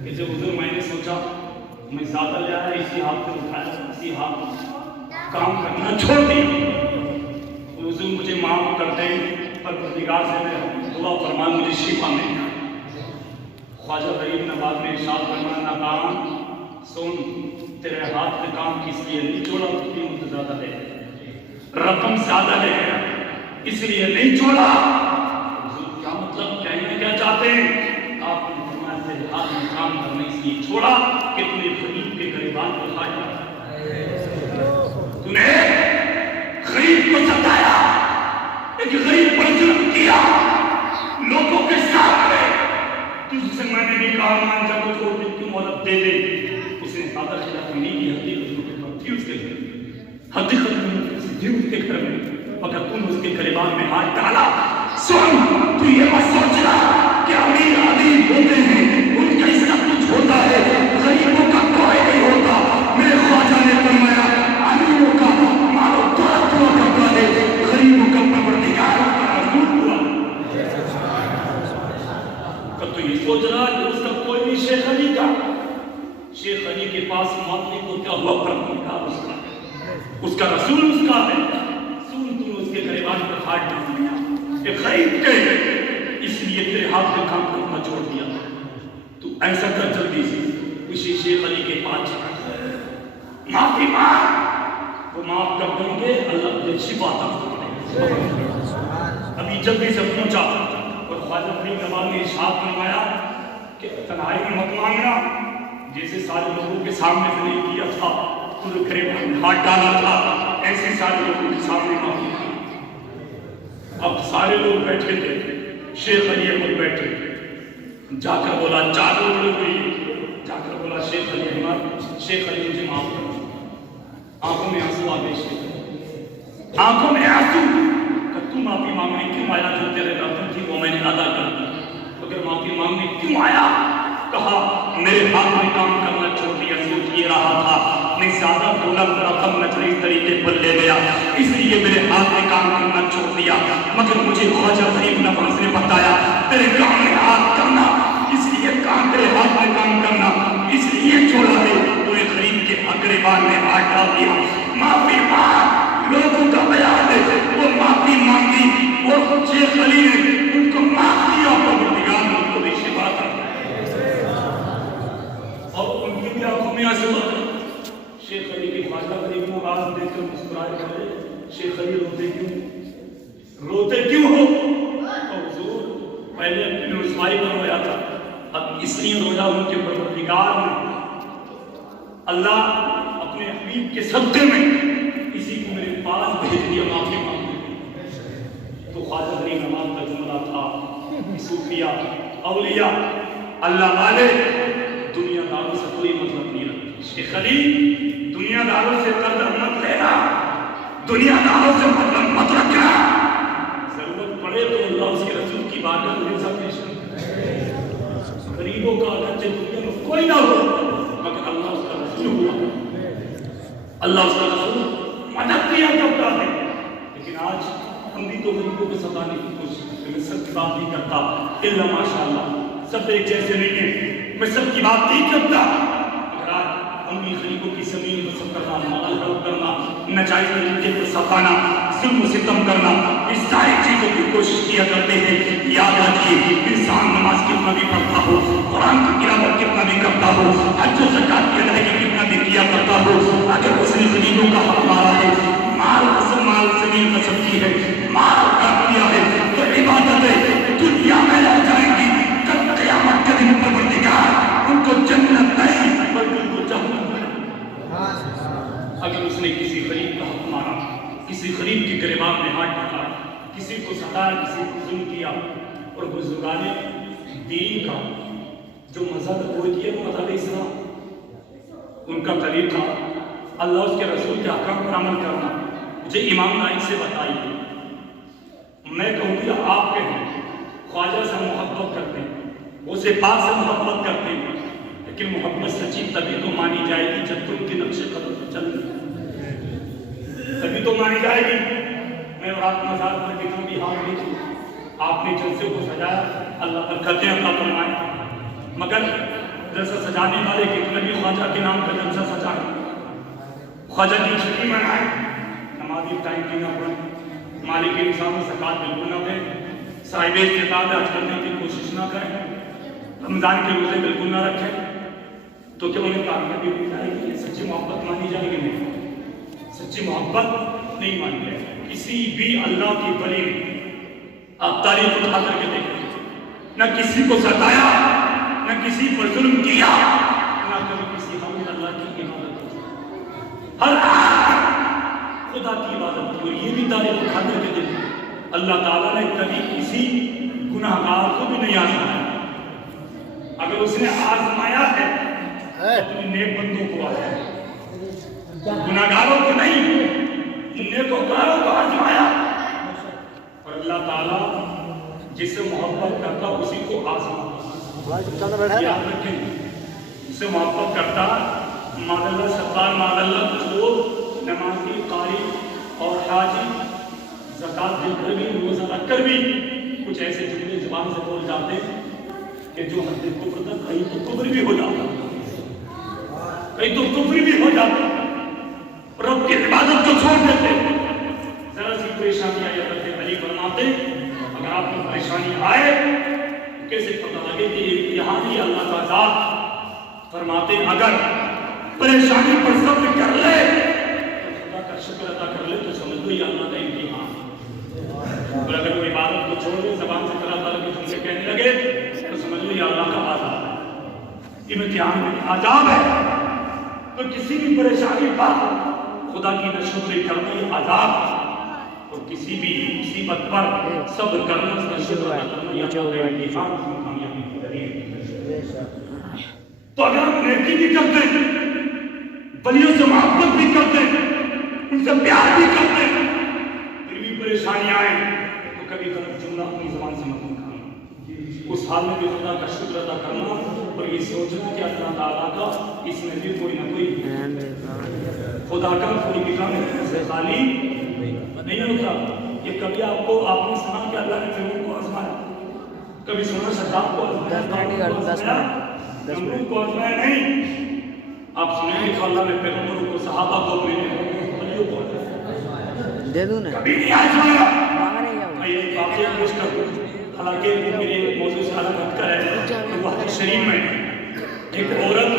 کہ جب حضور میں نے سوچا میں زیادہ لے آیا اسی ہاتھ میں اٹھایا اسی ہاتھ کام کرنا چھوڑ دیا. حضور مجھے معاف کر دیں پروردگار سے میں دعا فرما مجھے شفا مل جائے. خواجہ غریب نواز نے ارشاد فرمایا ناکام سن تیرے ہاتھ میں کام کس لیے نہیں چھوڑا اتنی مجھے زیادہ لے رقم زیادہ لے گیا اس لیے نہیں چھوڑا. کیا مطلب کہنے کیا چاہتے ہیں آپ نے فرمایا تیرے ہاتھ میں کام کرنے اس لیے چھوڑا کہ تم نے غریب کے غریبان کو کھایا تم نے غریب کو ستایا ایک غریب پر ظلم کیا لوگوں کے سامنے تجھ سے میں نے بھی کہا مان جا کو چھوڑ دے کیوں مدد دے دے اس نے زیادہ خلاف نہیں کی حقیقت تھی اس کے گھر حقیقت تھی اس کے گھر میں مگر تم اس کے غریبان میں ہاتھ ڈالا. سن تو یہ مت سوچنا کہ امیر عظیم ہوتے ہیں ان کا عزت کچھ ہوتا ہے غریبوں کا کوئی نہیں ہوتا. میرے خواجہ نے فرمایا امیروں کا مالو دولت ہوا کرتا ہے غریبوں کا پروردگار رسول ہوا. کب تو یہ سوچ رہا کہ اس کا کوئی بھی شیخ علی کا شیخ علی کے پاس مانگنے کو کیا ہوا پروردگار اس کا رسول اس کا ہے. سن تم اس کے غریبان پر ہاتھ ڈال دیا کہ خرید کے اس لیے تیرے ہاتھ میں کام کرنا چھوڑ دیا. تو ایسا کر جلدی سے اسی شیخ علی کے پاس چلا معافی مانگ وہ معاف کر دیں گے اللہ تجھے شفا عطا فرمائے. ابھی جلدی سے پہنچا اور خواجہ غریب نواز نے ارشاد فرمایا کہ تنہائی میں مت مانگنا جیسے سارے لوگوں کے سامنے سے نہیں کیا تھا تو غریب ہاتھ ڈالا تھا ایسے سارے لوگوں کے سامنے معافی کی. اب سارے لوگ بیٹھے تھے شیخ علی احمد بیٹھے جا کر بولا چادر اڑ گئی جا کر بولا شیخ علی احمد شیخ علی مجھے معاف کر. آنکھوں میں آنسو آ گئے آنکھوں میں آنسو کہ تم معافی مانگنے کیوں آیا جو تیرے رقم تھی وہ میں نے ادا کر دی. اگر معافی مانگنے کیوں آیا کہا میرے ہاتھ میں کام کرنا چھوڑ طریقے پر لے گیا، اس لیے میرے ہاتھ میں کام کرنا چھوڑ دیا، مگر مجھے خواجہ غریب نواز نے بتایا تیرے کام میں ہاتھ کرنا، اس لیے کام تیرے ہاتھ میں کام کرنا، اس لیے چھوڑا دے تو نے غریب کے اگریبان میں ہاتھ ڈال دیا، معافی مانگ، لوگوں کا بیان ہے وہ معافی مانگی اور شیخ علی نے ان کو معاف کیا، پروردگار نے ان کو بھی شفا دی اور ان کی بھی آنکھوں میں آنسو آئے۔ شیخ علی کی خواجہ غریب نواز دیکھ کر مسکرائے کرے، شیخ علی روتے کیوں ہو؟ حضور پہلے اپنی رسوائی پر رویا تھا، اب اس لیے رویا ان کے پروردگار نے اللہ اپنے حبیب کے صدقے میں کسی کو میرے پاس بھیج دیا معافی مانگنے۔ تو خواجہ غریب نواز کا جملہ تھا، صوفیاء اولیاء اللہ والے دنیا داروں سے کوئی مطلب نہیں رکھتے۔ شیخ علی دنیا داروں سے قرض مت لینا، دنیا داروں سے مطلب مت رکھنا، ضرورت پڑے تو اللہ اس کے رسول کی بارگاہ میں پیش کرنا۔ غریبوں کا اگرچہ دنیا میں کوئی نہ ہو مگر اللہ اس کا رسول ہوا، اللہ اس کا رسول مدد کیا کرتا ہے۔ لیکن آج ہم بھی تو غریبوں کو ستانے کی کوشش کرتے ہیں، میں سب کی بات نہیں کرتا الا ماشاءاللہ، سب ایک جیسے نہیں ہیں، میں سب کی بات نہیں کرتا، مگر آج امی غریبوں کی زمین پر سب کرنا، مال ڈاؤن کرنا، ناجائز طریقے پر ستانا، ظلم و ستم کرنا، اس ساری چیزوں کی کوشش کیا کرتے ہیں۔ یاد رکھیے انسان نماز کتنا بھی پڑھتا ہو، قرآن کی تلاوت کتنا بھی کرتا ہو، حج و زکات کی ادائیگی کتنا بھی کیا کرتا ہو، اگر اس نے غریبوں کا حق مارا ہے، مال زمین قسم کی ہے، مال کر دیا ہے تو عبادتیں دنیا میں رہ جائیں گی، کل قیامت کے دن پروردگار ان کو جنت نہیں بلکہ ان کو جہنم میں۔ اگر اس نے کسی غریب کا حق مارا، کسی غریب کی گریبان میں ہاتھ ڈالا، کسی کو ستایا، کسی کو ظلم کیا، اور بزرگان دین کا جو مذہب وہ کیا وہ مذہب اسلام، ان کا طریقہ اللہ اس کے رسول کے احکام پر عمل کرنا، مجھے ایمانداری سے بتائیے۔ میں کہوں گا آپ کہیں خواجہ سے محبت کرتے ہیں، وہ سے پاک سے محبت کرتے ہیں، لیکن محبت سچی تبھی تو مانی جائے گی جب تم کے نقش قدم پر چل تبھی تو مانی جائے گی۔ میں اور آپ مزار پر کتنا بھی ہاتھ دیکھوں، آپ نے جلسے کو سجایا، اللہ برکتیں عطا فرمائے، مگر جلسہ سجانے والے کتنے بھی خواجہ کے نام کا جلسہ سجائے، خواجہ کی چھٹی منائے، نمازی ٹائم کی نہ پڑھیں، مالک انسان زکات بالکل نہ دیں، صاحب استطاعت حج کرنے کی کوشش نہ کریں، رمضان کے روزے بالکل نہ رکھیں، تو کیا انہیں کامیابی مل جائے گی؟ سچی محبت مانی جائے گی؟ نہیں، سچی محبت نہیں مانی جائے گی۔ کسی بھی اللہ کی ولی نے آپ تاریخ اٹھا کر کے دیکھیں، نہ کسی کو ستایا، نہ کسی پر ظلم کیا، نہ کبھی کسی حق اللہ کی عبادت کی، ہر خدا کی عبادت کی۔ اور یہ بھی تاریخ اٹھا کر کے دیکھیں، اللہ تعالیٰ نے کبھی کسی گناہ گار کو بھی نہیں آزمایا، اگر اس نے آزمایا ہے اپنے نیک بندوں کو آزمایا، گناہ گاروں کو نہیں، نیکوکاروں کو آزمایا۔ اور اللہ تعالیٰ جس سے محبت کرتا اسی کو آزماتا، یاد رکھیں، جس سے محبت کرتا ماد اللہ ستار ماد اللہ کچھ لوگ نمازی قاری اور حاجی زکات دے کر بھی روزہ رکھ کر بھی کچھ ایسے جملے زبان سے بول جاتے ہیں کہ جو حد کفر تک کہیں تو کفر بھی ہو جاتا، کہیں تو کفر بھی ہو جاتا، رب کی عبادت کو چھوڑ دیتے۔ ذرا سی پریشانی آئی حضرت علی فرماتے اگر آپ کو پریشانی آئے کیسے پتہ لگے کہ یہ امتحان ہی اللہ کا ذات؟ فرماتے اگر پریشانی پر صبر کر لے، خدا کا شکر ادا کر لے تو سمجھ لو یہ اللہ کا امتحان۔ اور اگر وہ عبادت کو چھوڑ دے، زبان سے طرح طرح کے جملے کہنے لگے تو سمجھ لو یہ اللہ کا عذاب ہے، امتحان میں عذاب ہے۔ تو کسی بھی پریشانی پر خدا کی نشکری کرنا یہ عذاب ہے، اور کسی بھی مصیبت پر صبر کرنا، اس کا شکر ادا کرنا یہ اللہ کا امتحان، اس میں کامیابی کی دلیل۔ تو اگر ہم نیکی بھی کرتے ہیں، ولیوں سے محبت بھی کرتے ہیں، ان سے پیار بھی کرتے ہیں، پھر بھی پریشانی آئے تو کبھی غلط جملہ اپنی زبان سے مت نکالنا، اس حال میں بھی خدا کا شکر ادا کرنا اور یہ سوچنا کہ اللہ تعالیٰ کا اس میں بھی کوئی نہ کوئی خدا کا کوئی بھی کام سے خالی نہیں ہوتا. یہ کبھی آپ نے سنا کہ اللہ نے فرعون کو آزمایا؟ کبھی سنا شداد کو آزمایا؟ نمرود کو آزمایا نہیں. آپ سنیں گے کہ اللہ نے پیغمبروں کو، صحابہ کو، ولیوں کو دے دوں نا کبھی نہیں آزمایا. میں یہ واقعہ پیش کر دوں، حالانکہ وہ میرے موضوع سے الگ ہٹ کر ہے. تو حدیث شریف میں ایک عورت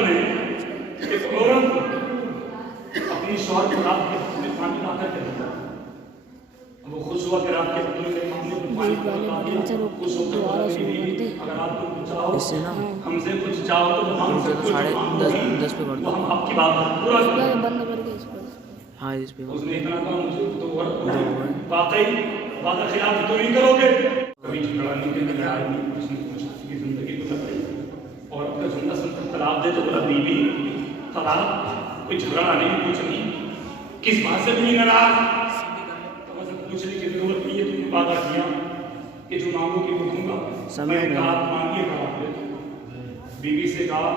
اپنی شوہر کو رات کے وقت میں پانی لا کر کے دیتا. وہ خوش ہوا کہ رات کے وقت میں پانی لا دیا. خوش ہو کر بولا میری بیوی اگر آپ کو کچھ چاہو ہم سے کچھ چاہو تو ہم سے کچھ مانگو، ہم آپ کی بات پورا کریں. ہاں اس پہ اس نے اتنا کہا مجھے تو واقعی وعدہ خلاف تو نہیں کرو گے. کبھی جھگڑا نہیں کہ میں آدمی کچھ نہیں کچھ کی زندگی کو لگ رہی اور اپنا جھنڈا سنتا طلاق دے تو بولا بیوی طلاق کوئی جھگڑا نہیں کچھ نہیں، کس بات سے نہیں ناراض؟ تو بس پوچھنے کی ضرورت نہیں ہے. تم نے وعدہ کیا کہ جو مانگو گی وہ دوں گا. میں نے کہا مانگیے کہا آپ نے. بیوی سے کہا،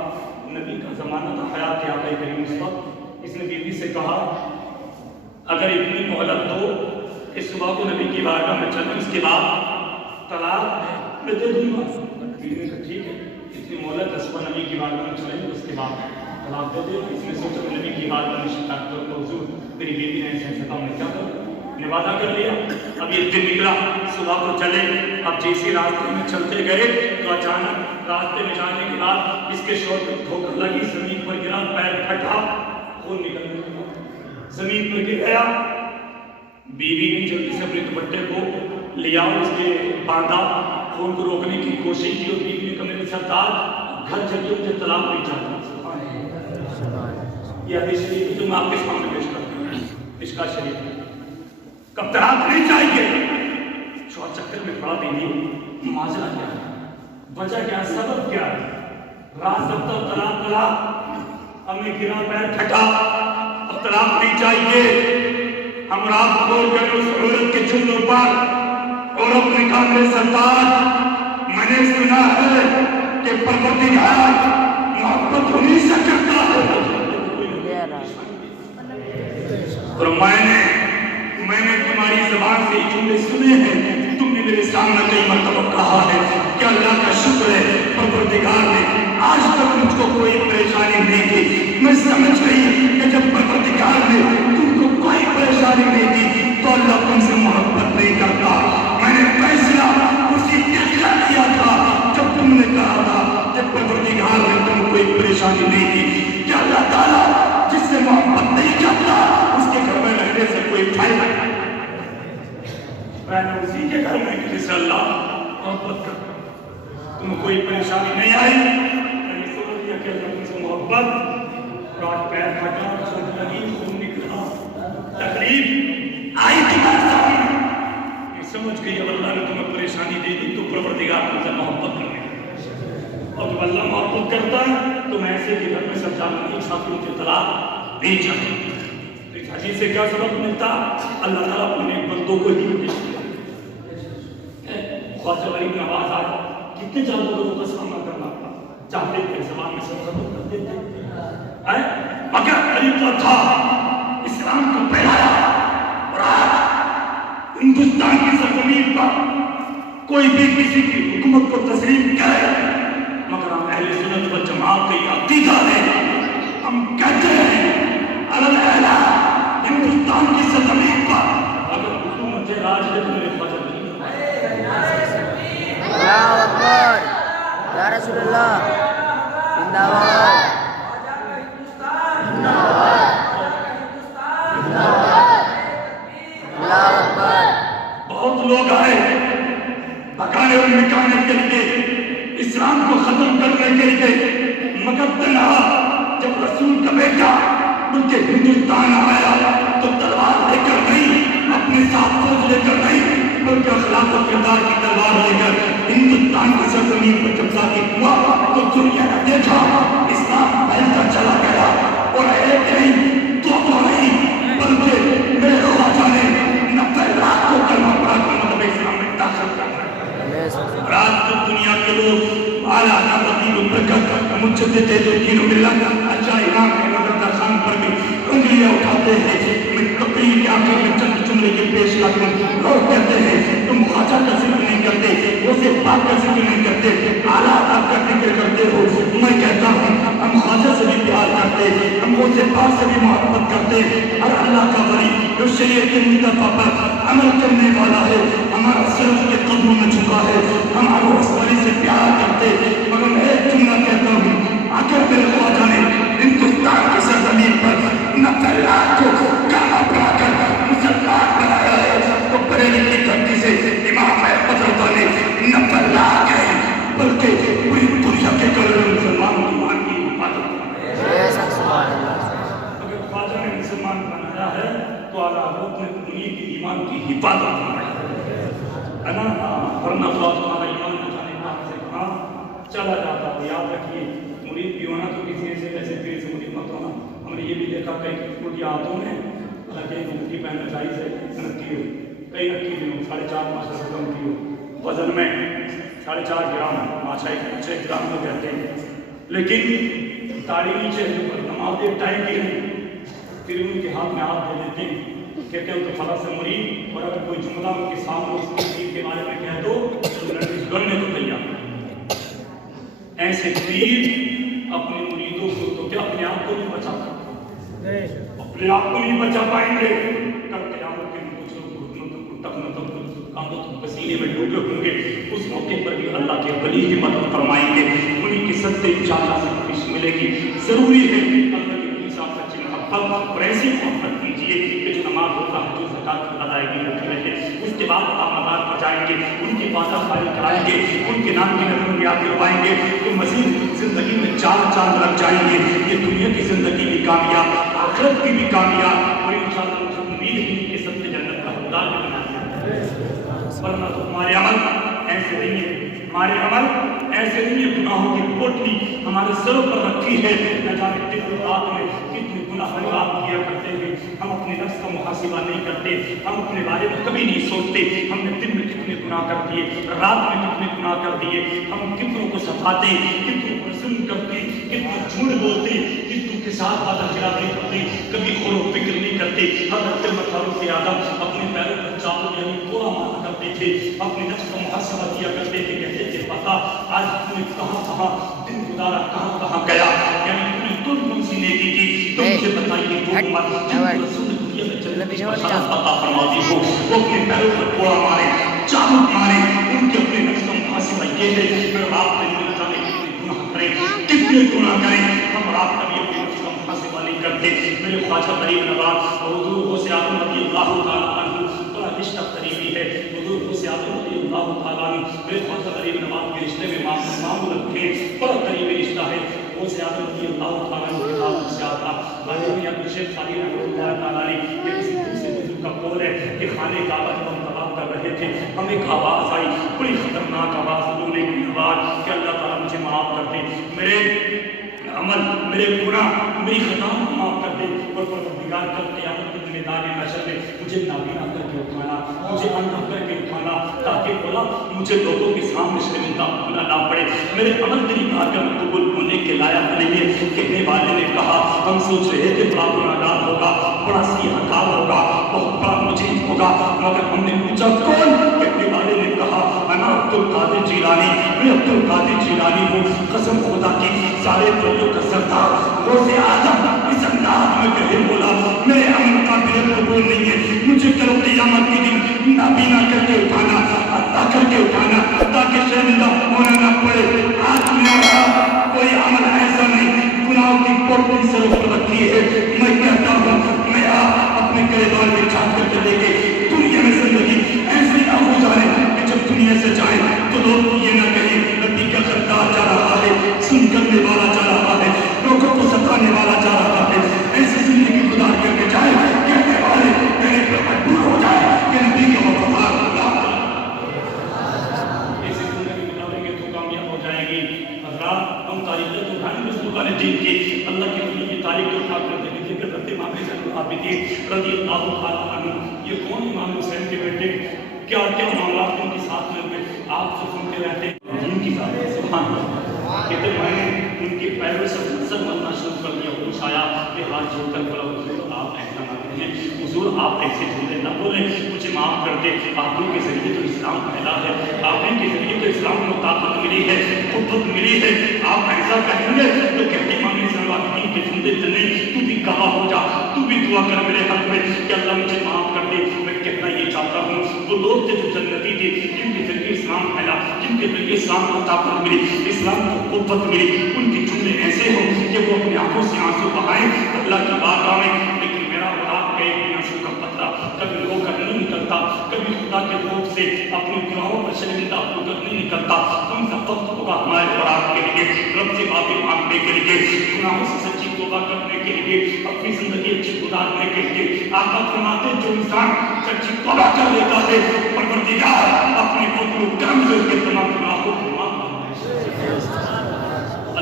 نبی کا زمانہ تھا حیات کے آقا کریم اس وقت. اس نے بیوی سے کہا اگر اتنی مہلت دو کہ صبح کو نبی کی بارگاہ میں چلوں، اس کے بعد طلاق میں دے دوں گا. بیوی نے کہا ٹھیک ہے، اتنی مہلت ہے، صبح نبی کی بارگاہ میں چلیں اس کے بعد طلاق دے دے. اس نے سوچا نبی کی بارگاہ میں شکایت کروں تو حضور میری بیوی نے ایسے کہا میں کیا کروں. نے وعدہ کر لیا. اب یہ دن نکلا، صبح کو چلے. اب جیسے راستے میں چلتے گئے تو اچانک راستے میں جانے کے بعد اس کے شوہر کو ٹھوکر لگی، زمین پر گرا، پیر پھٹا، خون نکلنے لگا، زمین پر گر گیا. بیوی نے جلدی سے اپنے دوپٹے کو لیا اور اس کے باندھا، خون کو روکنے کی کوشش کی. اور بیوی نے کہا میرے سردار گھر چلیے، مجھے طلاق نہیں چاہتا. یہ حدیث شریف جو میں آپ کے سامنے پیش کرتا ہوں، مشکوٰۃ شریف ہے. کب طلاق نہیں چاہیے؟ شوہر چکر میں پڑا. بیوی ماجرا کیا ہے، وجہ کیا، سبب کیا ہے؟ راز دفتر طلاق ہم نے گرا، پیر پھٹا، اب طلاق نہیں چاہیے. ہم رات کھول کر اس عورت کے جملوں پر عورت نے کہا میرے سردار میں نے سنا ہے کہ پروردگار محبت انہیں سے کرتا ہے. اور میں نے تمہاری زبان سے جملے سنے ہیں. تم نے میرے سامنے کئی مرتبہ کہا ہے کہ اللہ کا شکر ہے پروردگار نے آج تک مجھ کو کوئی پریشانی نہیں دی. میں سمجھ گئی کہ جب پروردگار نے تم کو کوئی پریشانی نہیں دی تو اللہ تم سے محبت نہیں کرتا. میں نے فیصلہ اسی دن کا کیا تھا جب تم نے کہا تھا کہ پروردگار نے تم کو کوئی پریشانی نہیں دی. کہ اللہ تعالیٰ جس سے محبت نہیں کرتا اس کے گھر میں رہنے سے کوئی فائدہ نہیں. میں نے اسی کے گھر میں جس سے اللہ محبت کرتا. تم کوئی پریشانی نہیں آئی. میں نے سمجھ لیا کہ اللہ تم سے محبت. رات پیر پھٹا، چوٹ لگی، خون نکلا، تکلیف آئی تمہارے سامنے. میں سمجھ گئی اب اللہ نے تمہیں پریشانی دے دی تو پروردگار تم سے محبت کرنے. اور جب اللہ محبت کرتا ہے تو میں ایسے کہ گھر میں سب جانتے ہیں ساتھیوں کے طلاق نہیں چاہتے. اس حدیث سے کیا سبق ملتا؟ اللہ تعالیٰ اپنے بندوں کو ہی پیش کیا. خواجہ غریب نواز آج کتنے جادوگروں کا سامنا کرنا پڑا، چاہتے تھے زبان میں سب ختم کر دیتے مگر طریقہ تھا اسلام کو پھیلایا. اور آج ہندوستان کی سرزمین پر کوئی بھی کسی کی حکومت کو تسلیم کرے مگر ہم اہل سنت و جماعت کا یہ عقیدہ ہے. ہم کہتے ہیں الحمدللہ ہندوستان کی سرزمین پر اگر حکومت راج ہے تو میرے خواجہ نہیں. اللہ اکبر یا رسول اللہ زندہ باد زندہ باد زندہ باد. اللہ اکبر. بہت لوگ آئے بھگانے اور مٹانے کے لیے، اسلام کو ختم کرنے کے لیے، مگر تنہا جب رسول کا بیٹا بلکہ ہندوستان آیا تو تلوار لے کر نہیں، اپنے ساتھ فوج لے کر نہیں، بلکہ اخلاق و کردار کی تلوار لے کر ہندوستان کی سرزمین پر جب ثابت ہوا تو دنیا نے دیکھا اسلام پھیلتا چلا گیا. اور ایک نہیں، دو نہیں، بلکہ میرے خواجہ نے 90 لاکھ کو کلمہ پڑھا کر مطلب اسلام میں داخل کرنا. رات کو دنیا کے لوگ اعلیٰ نبی برکت مجدد دین و ملت اچھا امام احمد رضا خان پر بھی انگلیاں اٹھاتے ہم غوث پاک سے بھی محبت کرتے اور اللہ کا ولی جو شریعت کے منتبہ پر عمل کرنے والا ہے ہمارا سر اس کے قدموں میں جھکا ہے. ہم اس ولی سے پیار کرتے مگر میں ایک جملہ کہتا ہوں اگر میرے خواجہ نے ہندوستان کی سرزمین پر نفلات کو کعبہ بنا کر مسلمان بنایا ہے تو بریلی کی دھرتی سے امام احمد رضا نے نفلات ہے بلکہ پوری دنیا کے کروڑوں مسلمانوں کی ایمان کی حفاظت اگر خواجہ نے مسلمان بنایا ہے تو اعلیٰ حضرت نے دنیا کی ایمان کی حفاظت ہے نا. ورنہ اللہ تمہارا ایمان نہ جانے کہاں سے کہاں چلا جاتا ہے. یاد رکھیے مرید بھی ہونا تو کسی ایسے ویسے پیر سے مرید مت ہونا. ہم نے یہ بھی دیکھا کئی چھوٹی عادتوں میں حالانکہ مفتی پہننا جائز ہے نکی ہو کئی نکی بھی ہو 4.5-5 سے کم کی ہو وزن میں 4.5 گرام ماچھا 6 گرام کو کہتے ہیں لیکن تاڑی نیچے نماز ایک ٹائم کی نہیں پھر ان کے ہاتھ میں ہاتھ دے دیتے ہیں کہتے ہیں تو خلا سے مرید اور اگر کوئی جملہ ان کے سامنے اس کی دین کے بارے میں کہہ دو تو لڑکیز گڑنے کو تیار. ایسے پیر اپنے مریدوں کو تو کیا اپنے آپ کو نہیں بچا سکتے اپنے آپ کو نہیں بچا پائیں گے. کل قیامت کے کچھ لوگ کاندوں تو پسینے میں ڈوبے ہوں گے اس موقع پر بھی اللہ کے ولی کی مدد فرمائیں گے. انہیں کی صدقے انشاءاللہ سے خوش ملے گی. ضروری ہے اللہ کے ولی صاحب سچی محبت اور ایسی محبت کیجیے کہ جو نماز ہوتا ہے جو زکات کی ادائیگی ہوتی رہے. اس کے بعد آپ مزار پر جائیں گے ان کی باتیں خالی کرائیں گے ان کے نام کی نظر یاد کروائیں گے تو مزید زندگی میں چاند لگ جائیں گے. یہ دنیا کی زندگی بھی کامیاب آخرت کی بھی کامیاب اور انشاءاللہ مجھے امید ہے کہ سب سے جنت کا حقدار بھی بنا دیا. ورنہ تو ہمارے عمل ایسے نہیں ہے ہمارے عمل ایسے نہیں ہے. گناہوں کی پوٹلی ہمارے سروں پر رکھی ہے نہ جانے کتنی رات میں کتنے گناہ آپ کیا کرتے ہیں. ہم اپنے نفس کا محاسبہ نہیں کرتے ہم اپنے بارے میں کبھی نہیں سوچتے ہم نے دن میں کتنے گناہ کر دیے رات میں کتنے گناہ کر دیے. ہم کتنوں کو ستاتے کتنوں کو ظلم کرتے کتنے جھوٹ بولتے کتنوں کے ساتھ وعدہ خلاف نہیں کرتے کبھی غور و فکر نہیں کرتے. حضرت عمر فاروق اعظم اپنے پیروں پر چاول یعنی کوڑا مارا کرتے تھے اپنے نفس کا محاسبہ کیا کرتے تھے. کہتے تھے پتا آج تم نے کہاں دن گزارا کہاں گیا یعنی تم نے کون سی نیکی کی تم مجھے بتائیے وہ عمر جن رسول دنیا میں چلنے کی بشارت عطا فرماتی ہو وہ اپنے پیروں پر کوڑا مارے چاول مارے. ان کے اپنے نفس کا محاسبہ یہ ہے کہ آپ نے مل جانے کتنے گناہ کریں کتنے گناہ کریں. ہم آپ کبھی اپنے نفس کا محاسبہ نہیں کرتے. میرے خواجہ غریب نواز حضور غوث اعظم رضی اللہ تعالیٰ عنہ بڑا رشتہ قریبی ہے. حضور غوث اعظم رضی اللہ تعالیٰ عنہ میرے خواجہ غریب نواز کے رشتے میں معمول تھے بڑا قریبی رشتہ ہے. غوث اعظم رضی اللہ تعالیٰ عنہ کے بعد سے آتا بھائی عبد الشیخ خالی رحمۃ اللہ تعالیٰ علیہ یہ کسی دوسرے بزرگ کا قول ہے کہ خانے کعبہ جب ہم طواف کر رہے تھے ہمیں ایک آواز آئی بڑی خطرناک آواز رونے کی آواز کہ اللہ تعالیٰ مجھے معاف کر دے میرے عمل میرے گناہ میری خطاؤں کو معاف کر دے اور پروردگار کل قیامت کے میدان محشر میں مجھے نابینا کر کے اٹھانا مجھے اندھا کر کے اٹھانا تاکہ بولا مجھے لوگوں کے سامنے شرمندہ ہونا نہ پڑے. میرے عمل تیری بارگاہ میں قبول ہونے کے لائق نہیں ہے. کہنے والے نے کہا ہم سوچ رہے تھے بڑا گناہگار ہوگا بڑا سیاہ کار ہوگا بہت بڑا مجرم ہوگا مگر ہم نے پوچھا کون. کہنے والے نے کہا انا عبد القادر جیلانی میں عبد القادر جیلانی ہوں. قسم خدا کی سارے پلوں کا سردار غوث اعظم اس انداز میں کہے بولا میرے عمل قابل قبول نہیں ہے مجھے کل قیامت کے دن نابینا کر کے اٹھانا عطا کر کے اٹھانا تاکہ شرمندہ ہونا نہ پڑے. آج میرا کوئی عمل ایسا نہیں گناہوں کی پوٹلی سر پر رکھی ہے. میں کہتا ہوں میں آپ اپنے گریبان میں چھاپ کر چلے گئے دنیا میں زندگی ایسے نہ ہو جائے کہ جب دنیا سے جائیں تو لوگ یہ نہ کہیں نبی کا غدار جا رہا ہے سن کرنے والا جا رہا ہے لوگوں کو ستانے والا جا رہا ہے. ایسی زندگی گزار کر کے جائے کہنے والے کہنے پر مجبور ہو جائے کہ نبی کے وفادار ہوگا. ایسی زندگی گزاریں گے تو کامیاب ہو جائیں گی. حضرات ہم تاریخ تو اٹھائیں گے بزرگان دین کی اللہ کے ولی کی تاریخ کو اٹھا کر دیکھیں ذکر کرتے امام حسین العابدین رضی اللہ تعالیٰ عنہ. یہ کون امام حسین کے بیٹے کیا کیا معاملات ان کے ساتھ میں ہوئے آپ سے سنتے رہتے ہیں جن کی ذات سبحان اللہ. کہتے میں نے ان کے پیروں سے سر ملنا شروع کر دیا پوچھ آیا کہ ہاتھ جوڑ کر بولا حضور آپ ایسا مانتے ہیں حضور آپ ایسے جھولے نہ بولیں مجھے معاف کر دے. آپ کے ذریعے تو اسلام پھیلا ہے آپ کے ذریعے تو اسلام کو طاقت ملی ہے قوت ملی ہے آپ ایسا کہیں گے تو کہتے امام حسین صالحین کے زندے چلنے تو بھی گواہ ہو جا، تو بھی دعا کر میرے حق میں کہ اللہ مجھے معاف کر دے۔ میں کہنا یہ چاہتا ہوں وہ لوگ تھے جو جنتی تھے، جن کے ذریعے اسلام پھیلا، جن کے ذریعے اسلام کو طاقت ملی، اسلام کو قوت ملی، ان کے جملے ایسے ہوں کہ وہ اپنے آنکھوں سے آنسو بہائیں اللہ کی بارگاہ میں، لیکن میرا اور آپ کا ایک بھی آنسو کا قطرہ کبھی رو کر نہیں نکلتا، کبھی خدا کے خوف سے اپنے گناہوں پر شرمندہ ہو کر نہیں نکلتا۔ ہم کا وقت ہوگا ہمارے اور آپ کے لیے رب سے معافی مانگنے کے لیے، گناہوں سے سچی توبہ کرنے کے لیے، اپنی زندگی اچھی گزارنے کے لیے۔ آقا فرماتے جو انسان سچی توبہ کر لیتا ہے پروردگار اپنے فضل و کرم سے اس کے تمام گناہوں کو معاف کرتا ہے۔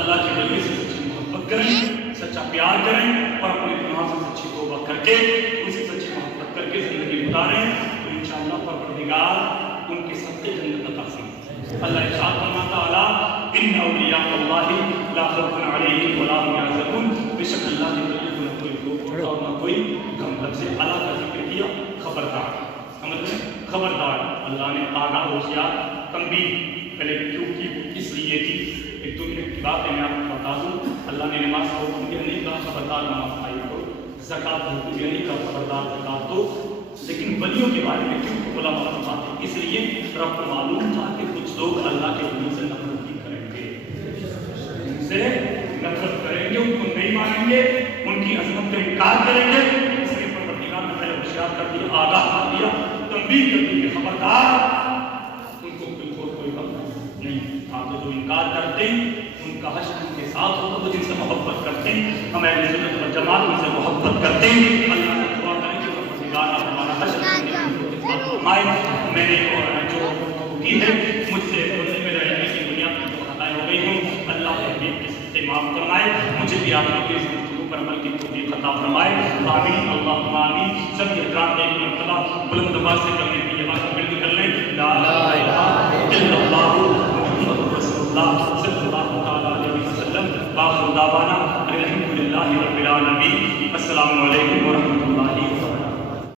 اللہ کے ولی سے سچی محبت کریں، سچا پیار کریں اور اپنے گناہوں سے سچی توبہ کر کے ان سے سچی محبت کر کے زندگی گزاریں تو انشاءاللہ پروردگار ان کے صدقے جنت عطا فرمائے۔ اللہ ارشاد فرماتا الا ان اولیاء اللہ لا خوف علیہم ولا هم یحزنون، بے شک اللہ کے ولی کو نہ کوئی خوف ہوتا اور نہ کوئی غم۔ لفظ الا کا ذکر کیا، خبردار، سمجھ لیں خبردار۔ اللہ نے آگاہ ہوشیار تنبیہ پہلے کیوں کی، اس لیے کی ایک دو منٹ کی بات ہے میں آپ کو بتا دوں۔ اللہ نے نماز کو حکم دیا نہیں کہا خبردار نماز پڑھائی کرو، زکات کو حکم دیا نہیں کہا خبردار زکات دو، لیکن ولیوں کے بارے میں کیوں بولا بات ہے؟ اس لیے رب کو معلوم تھا کہ کچھ لوگ اللہ کے ولی سے نفرت بھی کریں گے، ان سے نفرت کریں گے، ان کو نہیں مانیں گے، ان کی عظمت کا انکار کریں گے۔ اس لیے پروردگار نے پہلے ہوشیار کر دیا، آگاہ کر دیا، تنبیہ کر دی کہ خبردار ان کو بالکل کوئی غم نہیں۔ آپ جو انکار کرتے ہیں ان کا حشر ان کے ساتھ ہوگا، وہ جن سے محبت کرتے ہیں، ہم اہل سنت و جماعت ان سے محبت کرتے ہیں۔ اللہ سے دعا کریں کہ پروردگار ہمارا حشر میں نے جو کی ہے مجھ سے بولنے میں رہنے کی بنیاد پر جو خطائیں ہو گئی ہوں اللہ سے معاف فرمائے، مجھے بھی آپ کے اس گفتگو پر عمل کی توفیق عطا فرمائے۔ آمین اللہم آمین۔ سب احترام ایک مرتبہ بلند آواز سے